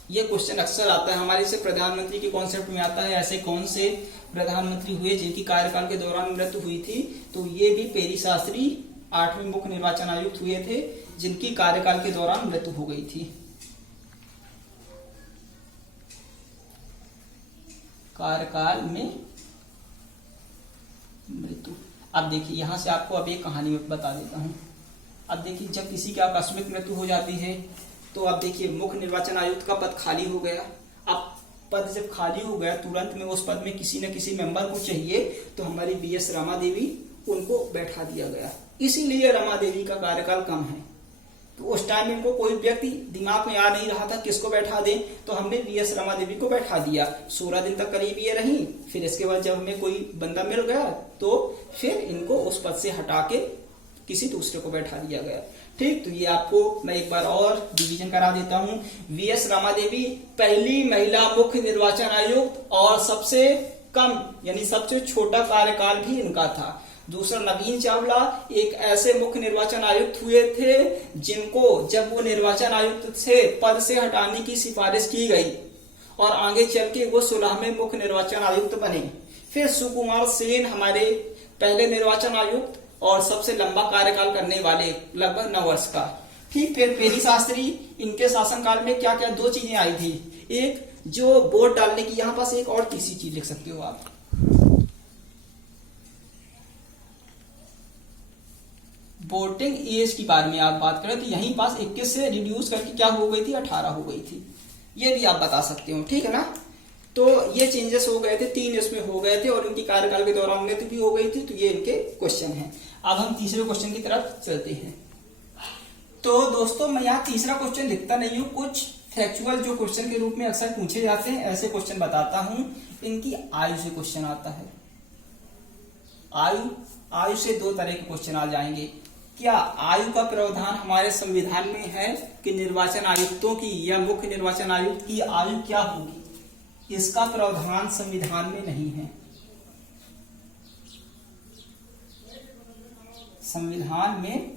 ये क्वेश्चन अक्सर आता है हमारे से, प्रधानमंत्री के कॉन्सेप्ट में आता है, ऐसे कौन से प्रधानमंत्री हुए जिनकी कार्यकाल के दौरान मृत्यु हुई थी। तो ये भी पेरी शास्त्री 8वें मुख्य निर्वाचन आयुक्त हुए थे जिनकी कार्यकाल के दौरान मृत्यु हो गई थी। कार्यकाल में मृत्यु। अब देखिए यहां से आपको अब एक कहानी बता देता हूं। अब देखिए जब किसी की आकस्मिक मृत्यु हो जाती है तो अब देखिए मुख्य निर्वाचन आयुक्त का पद खाली हो गया। अब पद जब खाली हो गया तुरंत में उस पद में किसी न किसी मेंबर को चाहिए, तो हमारी वीएस रमा देवी उनको बैठा दिया गया। इसीलिए रमा देवी का कार्यकाल कम है। तो उस टाइम इनको कोई व्यक्ति दिमाग में आ नहीं रहा था किसको बैठा दें, तो हमने वी.एस. रमा देवी को बैठा दिया। 16 दिन तक करीब ये रही। फिर इसके बाद जब हमें कोई बंदा मिल गया तो फिर इनको उस पद से हटा के किसी दूसरे को बैठा दिया गया। ठीक, तो ये आपको मैं एक बार और रिवीजन करा देता हूँ। वी.एस. रमा देवी पहली महिला मुख्य निर्वाचन आयुक्त और सबसे कम यानी सबसे छोटा कार्यकाल भी इनका था। दूसरा, नवीन चावला एक ऐसे मुख्य निर्वाचन आयुक्त हुए थे जिनको जब वो निर्वाचन आयुक्त से पद से हटाने की सिफारिश की गई और आगे चल के वो 16वें मुख्य निर्वाचन आयुक्त बने। फिर सुकुमार सेन हमारे पहले निर्वाचन आयुक्त और सबसे लंबा कार्यकाल करने वाले, लगभग 9 वर्ष का। ठीक, फिर पेरी शास्त्री, इनके शासनकाल में क्या क्या 2 चीजें आई थी। एक, जो वोट डालने की, यहाँ पास एक और तीसरी चीज लिख सकते हो आप, वोटिंग एज के बारे में आप बात करें तो यहीं पास 21 से रिड्यूस करके क्या हो गई थी, 18 हो गई थी। ये भी आप बता सकते हो, ठीक है ना। तो ये चेंजेस हो गए थे, 3 इसमें हो गए थे और उनकी कार्यकाल के दौरान उन्नति भी हो गई थी। तो ये इनके क्वेश्चन हैं। अब हम तीसरे क्वेश्चन की तरफ चलते हैं। तो दोस्तों, मैं यहाँ तीसरा क्वेश्चन लिखता नहीं हूँ, कुछ फैक्चुअल जो क्वेश्चन के रूप में अक्सर पूछे जाते हैं ऐसे क्वेश्चन बताता हूं। इनकी आयु से क्वेश्चन आता है। आयु से 2 तरह के क्वेश्चन आ जाएंगे। क्या आयु का प्रावधान हमारे संविधान में है कि निर्वाचन आयुक्तों की या मुख्य निर्वाचन आयुक्त की आयु क्या होगी? इसका प्रावधान संविधान में नहीं है। संविधान में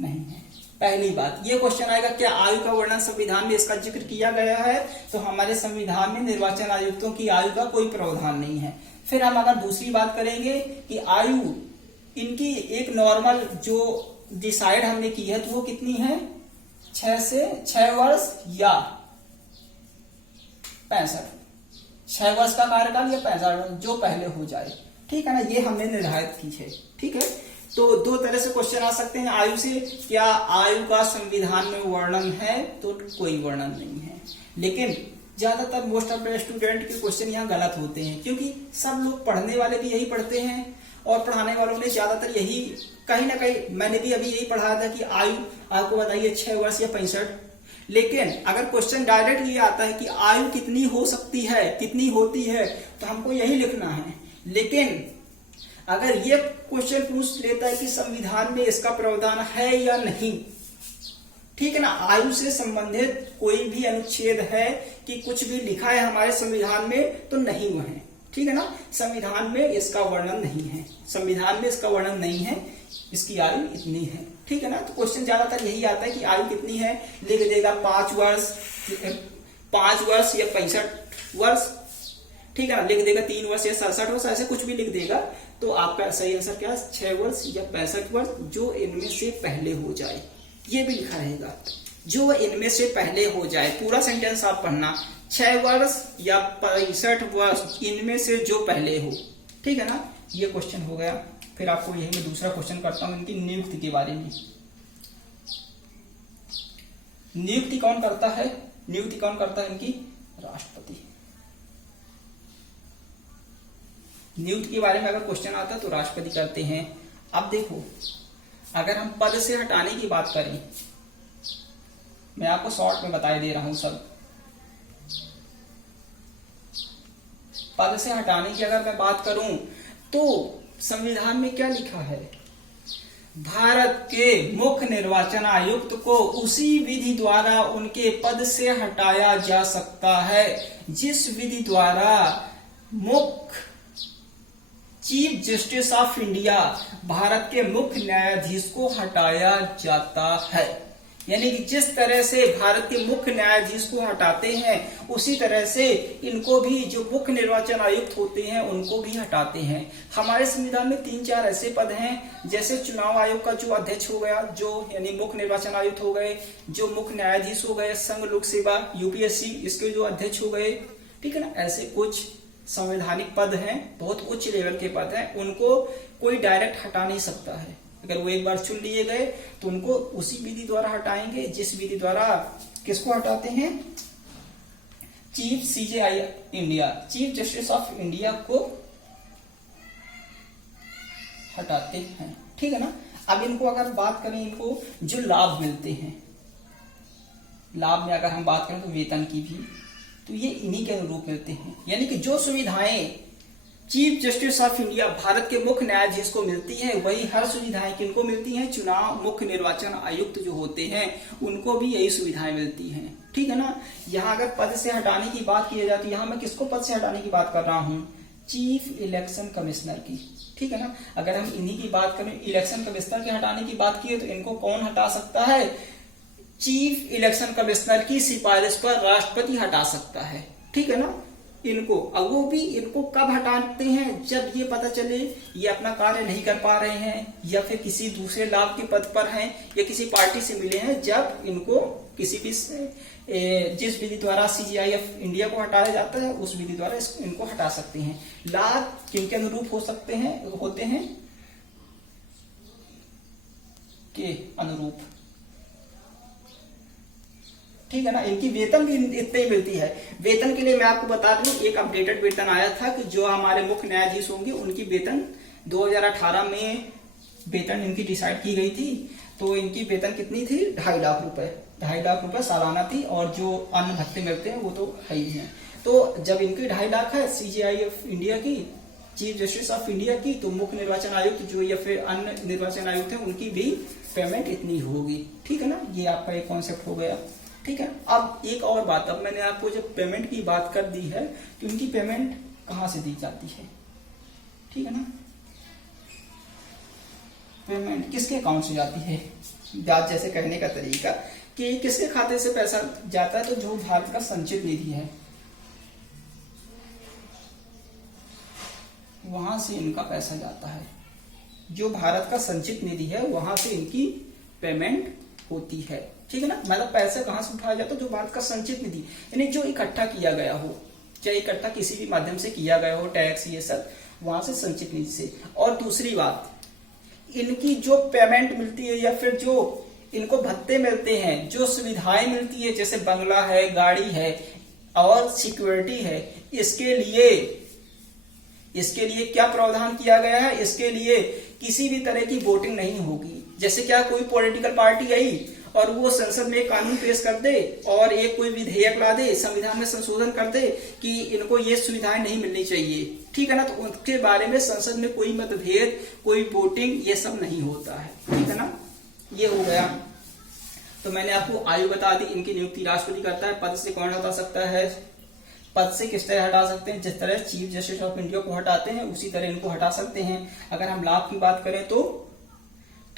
नहीं है। पहली बात, ये क्वेश्चन आएगा, क्या आयु का वर्णन संविधान में इसका जिक्र किया गया है? तो हमारे संविधान में निर्वाचन आयुक्तों की आयु का कोई प्रावधान नहीं है। फिर हम अगर दूसरी बात करेंगे कि आयु इनकी एक नॉर्मल जो डिसाइड हमने की है तो वो कितनी है, 6 वर्ष या 65, 6 वर्ष का कार्यकाल या 65 वर्ष, जो पहले हो जाए, ठीक है ना। ये हमने निर्धारित की है, ठीक है। तो 2 तरह से क्वेश्चन आ सकते हैं आयु से। क्या आयु का संविधान में वर्णन है? तो कोई वर्णन नहीं है। लेकिन ज्यादातर मोस्ट ऑफ द स्टूडेंट के क्वेश्चन यहाँ गलत होते हैं, क्योंकि सब लोग पढ़ने वाले भी यही पढ़ते हैं और पढ़ाने वालों ने ज्यादातर यही, कहीं ना कहीं मैंने भी अभी यही पढ़ाया था कि आयु आपको बताइए 6 वर्ष या 65। लेकिन अगर क्वेश्चन डायरेक्ट ये आता है कि आयु कितनी हो सकती है, कितनी होती है, तो हमको यही लिखना है। लेकिन अगर ये क्वेश्चन पूछ लेता है कि संविधान में इसका प्रावधान है या नहीं, ठीक है ना, आयु से संबंधित कोई भी अनुच्छेद है कि कुछ भी लिखा है हमारे संविधान में, तो नहीं वो है, ठीक है ना। संविधान में इसका वर्णन नहीं है, संविधान में इसका वर्णन नहीं है, इसकी आयु इतनी है, ठीक है ना। तो क्वेश्चन ज्यादातर यही आता है कि आयु कितनी है, लिख देगा 5 वर्ष या 65 वर्ष, ठीक है ना, लिख देगा 3 वर्ष या 67 वर्ष, ऐसे कुछ भी लिख देगा। तो आपका सही आंसर क्या है, 6 वर्ष या 65 वर्ष, जो इनमें से पहले हो जाए। ये भी लिखा रहेगा, जो इनमें से पहले हो जाए। पूरा सेंटेंस आप पढ़ना, 6 वर्ष या 65 वर्ष, इनमें से जो पहले हो, ठीक है ना। ये क्वेश्चन हो गया। फिर आपको यही मैं दूसरा क्वेश्चन करता हूं इनकी नियुक्ति के बारे में। नियुक्ति कौन करता है? नियुक्ति कौन करता है इनकी? राष्ट्रपति। नियुक्ति के बारे में अगर क्वेश्चन आता है तो राष्ट्रपति करते हैं। अब देखो, अगर हम पद से हटाने की बात करें, मैं आपको शॉर्ट में बताए दे रहा हूं सब। पद से हटाने की अगर मैं बात करूं तो संविधान में क्या लिखा है, भारत के मुख्य निर्वाचन आयुक्त को उसी विधि द्वारा उनके पद से हटाया जा सकता है जिस विधि द्वारा मुख्य chief justice of India, Bharat के मुख्य न्यायाधीश को हटाया जाता है। यानी कि जिस तरह से भारत के मुख्य न्यायाधीश को हटाते हैं, उसी तरह से इनको भी जो मुख्य निर्वाचन आयुक्त होते हैं उनको भी हटाते हैं। हमारे संविधान में 3-4 ऐसे पद हैं, जैसे चुनाव आयोग का जो अध्यक्ष हो गया, जो यानी मुख्य निर्वाचन आयुक्त हो गए, जो मुख्य न्यायाधीश हो गए, संघ लोक सेवा यूपीएससी इसके जो अध्यक्ष हो गए, ठीक है ना। ऐसे कुछ संवैधानिक पद हैं, बहुत उच्च लेवल के पद हैं, उनको कोई डायरेक्ट हटा नहीं सकता है। अगर वो एक बार चुन लिए गए तो उनको उसी विधि द्वारा हटाएंगे जिस विधि द्वारा किसको हटाते हैं, chief CJI India, chief justice of India को हटाते हैं, ठीक है ना। अब इनको अगर बात करें, इनको जो लाभ मिलते हैं, लाभ में अगर हम बात करें तो वेतन की भी, तो ये इन्हीं के अनुरूप मिलते हैं। यानी कि जो सुविधाएं chief justice of India Bharat के मुख्य न्यायाधीश को मिलती है, वही हर सुविधाएं किनको मिलती हैं, चुनाव मुख्य निर्वाचन आयुक्त जो होते हैं उनको भी यही सुविधाएं मिलती हैं। ठीक है ना। यहाँ अगर पद से हटाने की बात की जाती है, यहाँ मैं किसको पद से हटाने की बात कर रहा हूँ, चीफ इलेक्शन कमिश्नर की। ठीक है ना। अगर हम इन्हीं की बात करें, इलेक्शन कमिश्नर के हटाने की बात की, तो इनको कौन हटा सकता है, चीफ इलेक्शन कमिश्नर की सिफारिश पर राष्ट्रपति हटा सकता है। ठीक है ना। इनको, अब वो भी इनको कब हटाते हैं, जब ये पता चले ये अपना कार्य नहीं कर पा रहे हैं, या फिर किसी दूसरे लाभ के पद पर हैं, या किसी पार्टी से मिले हैं, जब इनको किसी भी जिस विधि द्वारा सीजीआईएफ इंडिया को हटाया जाता है उस विधि द्वारा इनको हटा सकते हैं। लाभ किनके अनुरूप हो सकते हैं, होते हैं के अनुरूप। ठीक है ना। इनकी वेतन भी इतने ही मिलती है। वेतन के लिए मैं आपको बता दूं, एक अपडेटेड वेतन आया था कि जो हमारे मुख्य न्यायाधीश होंगे उनकी वेतन 2018 में वेतन इनकी डिसाइड की गई थी। तो इनकी वेतन कितनी थी, 2.5 लाख रुपए, 2.5 लाख रुपए सालाना थी। और जो अन्य भत्ते मिलते हैं वो तो है ही है। तो जब इनकी 2.5 लाख है सीजीआईएफ इंडिया की, चीफ जस्टिस ऑफ इंडिया की, तो मुख्य निर्वाचन आयुक्त जो या फिर अन्य निर्वाचन आयुक्त है उनकी भी पेमेंट इतनी होगी। ठीक है ना। ये आपका एक कॉन्सेप्ट हो गया। ठीक है। अब एक और बात, अब मैंने आपको जब पेमेंट की बात कर दी है तो इनकी पेमेंट कहां से दी जाती है। ठीक है ना। पेमेंट किसके अकाउंट से जाती है, ब्याज जैसे कहने का तरीका कि किसके खाते से पैसा जाता है, तो जो भारत का संचित निधि है वहां से इनका पैसा जाता है। जो भारत का संचित निधि है वहां से इनकी पेमेंट होती है। ठीक है ना। मतलब पैसा कहां से उठाया जाता है, जो भारत का संचित निधि, यानी जो इकट्ठा किया गया हो, चाहे इकट्ठा किसी भी माध्यम से किया गया हो, टैक्स ये सब, वहां से संचित निधि से। और दूसरी बात, इनकी जो पेमेंट मिलती है या फिर जो इनको भत्ते मिलते हैं, जो सुविधाएं मिलती है, जैसे बंगला है, गाड़ी है और सिक्योरिटी है, इसके लिए क्या प्रावधान किया गया है, इसके लिए किसी भी तरह की वोटिंग नहीं होगी। जैसे क्या कोई पॉलिटिकल पार्टी आई और वो संसद में एक कानून पेश कर दे और एक कोई विधेयक ला दे, संविधान में संशोधन कर दे कि इनको ये सुविधाएं नहीं मिलनी चाहिए। ठीक है ना। तो उनके बारे में संसद में कोई मतभेद, कोई वोटिंग, ये सब नहीं होता है। ठीक है ना। ये हो गया। तो मैंने आपको आयु बता दी, इनकी नियुक्ति राष्ट्रपति करता है। पद से कौन हटा सकता है, पद से किस तरह हटा सकते हैं, जिस तरह चीफ जस्टिस ऑफ इंडिया को हटाते हैं उसी तरह इनको हटा सकते हैं। अगर हम लाभ की बात करें तो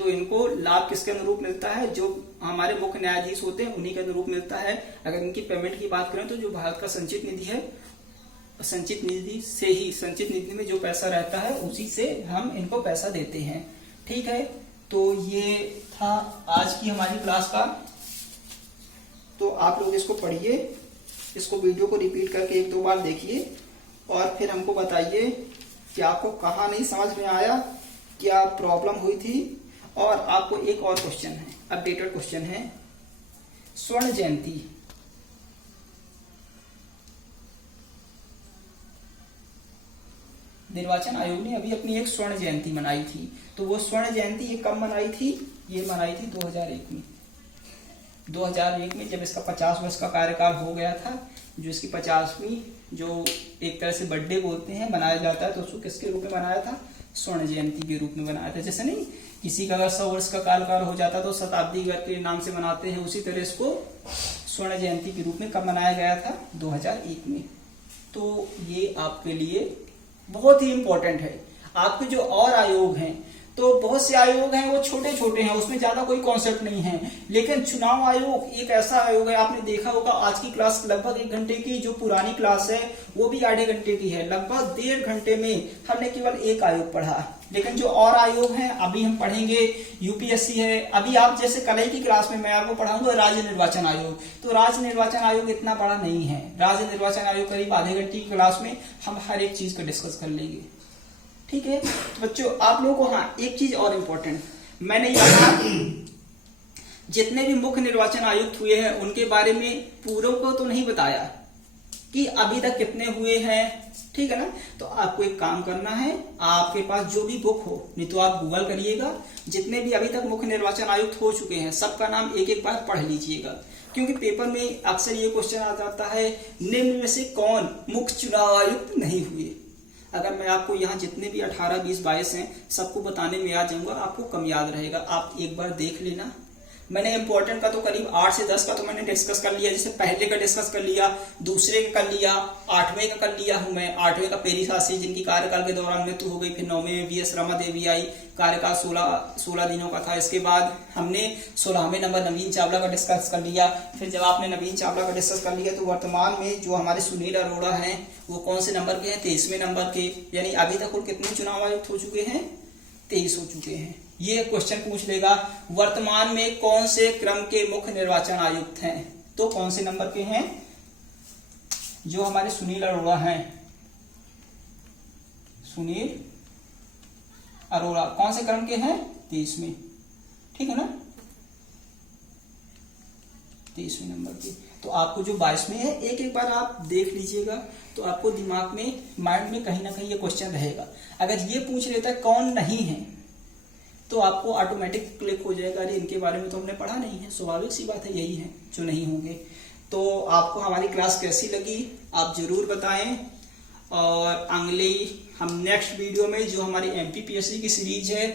इनको लाभ किसके अनुरूप मिलता है, जो हमारे मुख्य न्यायाधीश होते हैं उन्हीं के अनुरूप मिलता है। अगर इनकी पेमेंट की बात करें तो जो भारत का संचित निधि है, संचित निधि से ही, संचित निधि में जो पैसा रहता है उसी से हम इनको पैसा देते हैं। ठीक है। तो ये था आज की हमारी क्लास का। तो आप लोग इसको पढ़िए, इसको वीडियो को रिपीट करके 1-2 बार देखिए और फिर हमको बताइए कि आपको कहाँ नहीं समझ में आया, क्या प्रॉब्लम हुई थी। और आपको एक और क्वेश्चन है, अपडेटेड क्वेश्चन है, स्वर्ण जयंती निर्वाचन आयोग ने अभी अपनी एक स्वर्ण जयंती मनाई थी। तो वो स्वर्ण जयंती ये कब मनाई थी, ये मनाई थी 2001 में। 2001 में जब इसका 50 वर्ष का कार्यकाल हो गया था, जो इसकी 50वीं जो एक तरह से बर्थडे बोलते हैं मनाया जाता है, तो उसको किसके रूप में मनाया था, स्वर्ण जयंती के रूप में बनाया था। जैसे नहीं किसी का अगर 100 वर्ष का कार्यकाल हो जाता तो शताब्दी के नाम से मनाते हैं, उसी तरह इसको स्वर्ण जयंती के रूप में कब मनाया गया था, 2001 में। तो ये आपके लिए बहुत ही इंपॉर्टेंट है। आपके जो और आयोग हैं, तो बहुत से आयोग हैं वो छोटे छोटे हैं, उसमें ज्यादा कोई कॉन्सेप्ट नहीं है। लेकिन चुनाव आयोग एक ऐसा आयोग है, आपने देखा होगा आज की क्लास लगभग 1 घंटे की, जो पुरानी क्लास है वो भी आधे घंटे की है। लगभग 1.5 घंटे में हमने केवल एक आयोग पढ़ा। लेकिन जो और आयोग हैं अभी हम पढ़ेंगे, यूपीएससी है, अभी आप जैसे कल की क्लास में मैं आपको पढ़ाऊंगा राज्य निर्वाचन आयोग। तो राज्य निर्वाचन आयोग इतना बड़ा नहीं है। राज्य निर्वाचन आयोग करीब आधे घंटे की क्लास में हम हर एक चीज को डिस्कस कर लेंगे। ठीक है। तो बच्चों आप लोगों को, हाँ एक चीज और इम्पोर्टेंट, मैंने यहाँ जितने भी मुख्य निर्वाचन आयुक्त हुए हैं उनके बारे में पूरों को तो नहीं बताया, कि अभी तक कितने हुए हैं, ठीक है ना। तो आपको एक काम करना है, आपके पास जो भी बुक हो, नहीं तो आप गूगल करिएगा, जितने भी अभी तक मुख्य निर्वाचन आयुक्त हो चुके हैं सबका नाम एक एक बार पढ़ लीजिएगा, क्योंकि पेपर में अक्सर ये क्वेश्चन आ जाता है निम्न में से कौन मुख्य चुनाव आयुक्त नहीं हुए। अगर मैं आपको यहाँ जितने भी 18, 20, 22 हैं सबको बताने में आ जाऊंगा, आपको कम याद रहेगा। आप एक बार देख लेना। मैंने इंपॉर्टेंट का तो करीब 8 से 10 का तो मैंने डिस्कस कर लिया, जैसे पहले का डिस्कस कर लिया, दूसरे का कर लिया, 8वें का कर लिया हूं मैं। 8वें का पेरी शास्त्री जिनकी कार्यकाल के दौरान मृत्यु हो गई, फिर 9वें में वी एस रमा देवी आई, कार्यकाल 16 दिनों का था। इसके बाद हमने 16वें नंबर नवीन चावला का डिस्कस कर लिया। फिर जब आपने नवीन चावला का डिस्कस कर लिया तो वर्तमान में जो हमारे सुनील अरोड़ा हैं वो कौन से नंबर के हैं, 23वें नंबर के। यानी अभी तक कुल कितने चुनाव आयुक्त हो चुके हैं, 23 हो चुके हैं। ये क्वेश्चन पूछ लेगा वर्तमान में कौन से क्रम के मुख्य निर्वाचन आयुक्त हैं, तो कौन से नंबर के हैं, जो हमारे सुनील अरोड़ा हैं। सुनील अरोड़ा कौन से क्रम के हैं, 23वें, ठीक है ना, 23वें नंबर के। तो आपको जो 22वें है एक एक बार आप देख लीजिएगा, तो आपको दिमाग में, माइंड में कहीं ना कहीं ये क्वेश्चन रहेगा। अगर ये पूछ लेता है कौन नहीं है तो आपको ऑटोमेटिक क्लिक हो जाएगा, अरे इनके बारे में तो हमने पढ़ा नहीं है। स्वाभाविक सी बात है, यही है जो नहीं होंगे। तो आपको हमारी क्लास कैसी लगी आप जरूर बताएं, और अगले हम नेक्स्ट वीडियो में जो हमारी एमपीपीएससी की सीरीज है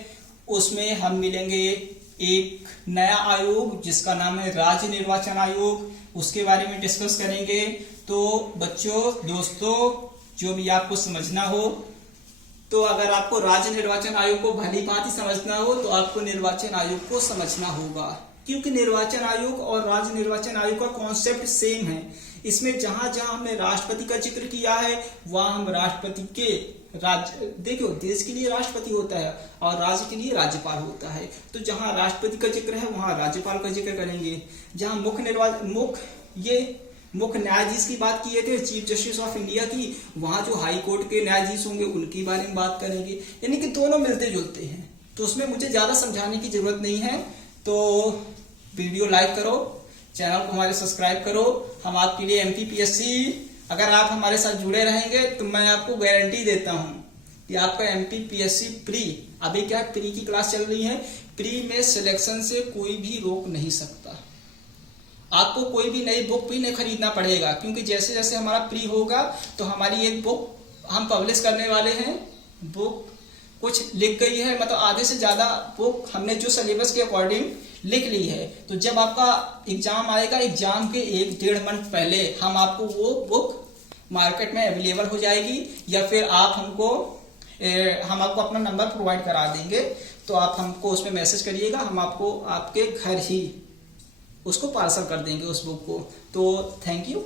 उसमें हम मिलेंगे एक नया आयोग जिसका नाम है राज्य निर्वाचन आयोग, उसके बारे में डिस्कस करेंगे। तो बच्चों, दोस्तों, जो भी आपको समझना हो, तो अगर आपको राज्य निर्वाचन आयोग को भली भांति समझना हो तो आपको निर्वाचन आयोग को समझना होगा, क्योंकि निर्वाचन आयोग और राज्य निर्वाचन आयोग का कॉन्सेप्ट सेम है। इसमें जहां जहां हमने राष्ट्रपति का जिक्र किया है वहां हम राष्ट्रपति के देखो, देश के लिए राष्ट्रपति होता है और राज्य के लिए राज्यपाल होता है। तो जहां राष्ट्रपति का जिक्र है वहां राज्यपाल का जिक्र करेंगे। जहां मुख्य न्यायाधीश की बात किए थे, चीफ जस्टिस ऑफ इंडिया की, वहां जो हाई कोर्ट के न्यायाधीश होंगे उनके बारे में बात करेंगे। यानी कि दोनों मिलते जुलते हैं, तो उसमें मुझे ज्यादा समझाने की जरूरत नहीं है। तो वीडियो लाइक करो, चैनल को हमारे सब्सक्राइब करो। हम आपके लिए एमपीपीएससी, अगर आप हमारे साथ जुड़े रहेंगे तो मैं आपको गारंटी देता हूं कि आपका एमपीपीएससी प्री, अभी क्या प्री की क्लास चल रही है, प्री में सिलेक्शन से कोई भी रोक नहीं सकता। आपको कोई भी नई बुक भी नहीं खरीदना पड़ेगा, क्योंकि जैसे जैसे हमारा प्री होगा तो हमारी एक बुक हम पब्लिश करने वाले हैं। बुक कुछ लिख गई है, मतलब आधे से ज्यादा बुक हमने जो सिलेबस के अकॉर्डिंग लिख ली है। तो जब आपका एग्जाम आएगा, एग्जाम के 1-1.5 मंथ पहले हम आपको वो बुक मार्केट में अवेलेबल हो जाएगी, या फिर हम आपको अपना नंबर प्रोवाइड करा देंगे। तो आप हमको उसमें मैसेज करिएगा, हम आपको आपके घर ही उसको पार्सल कर देंगे उस बुक को। तो थैंक यू।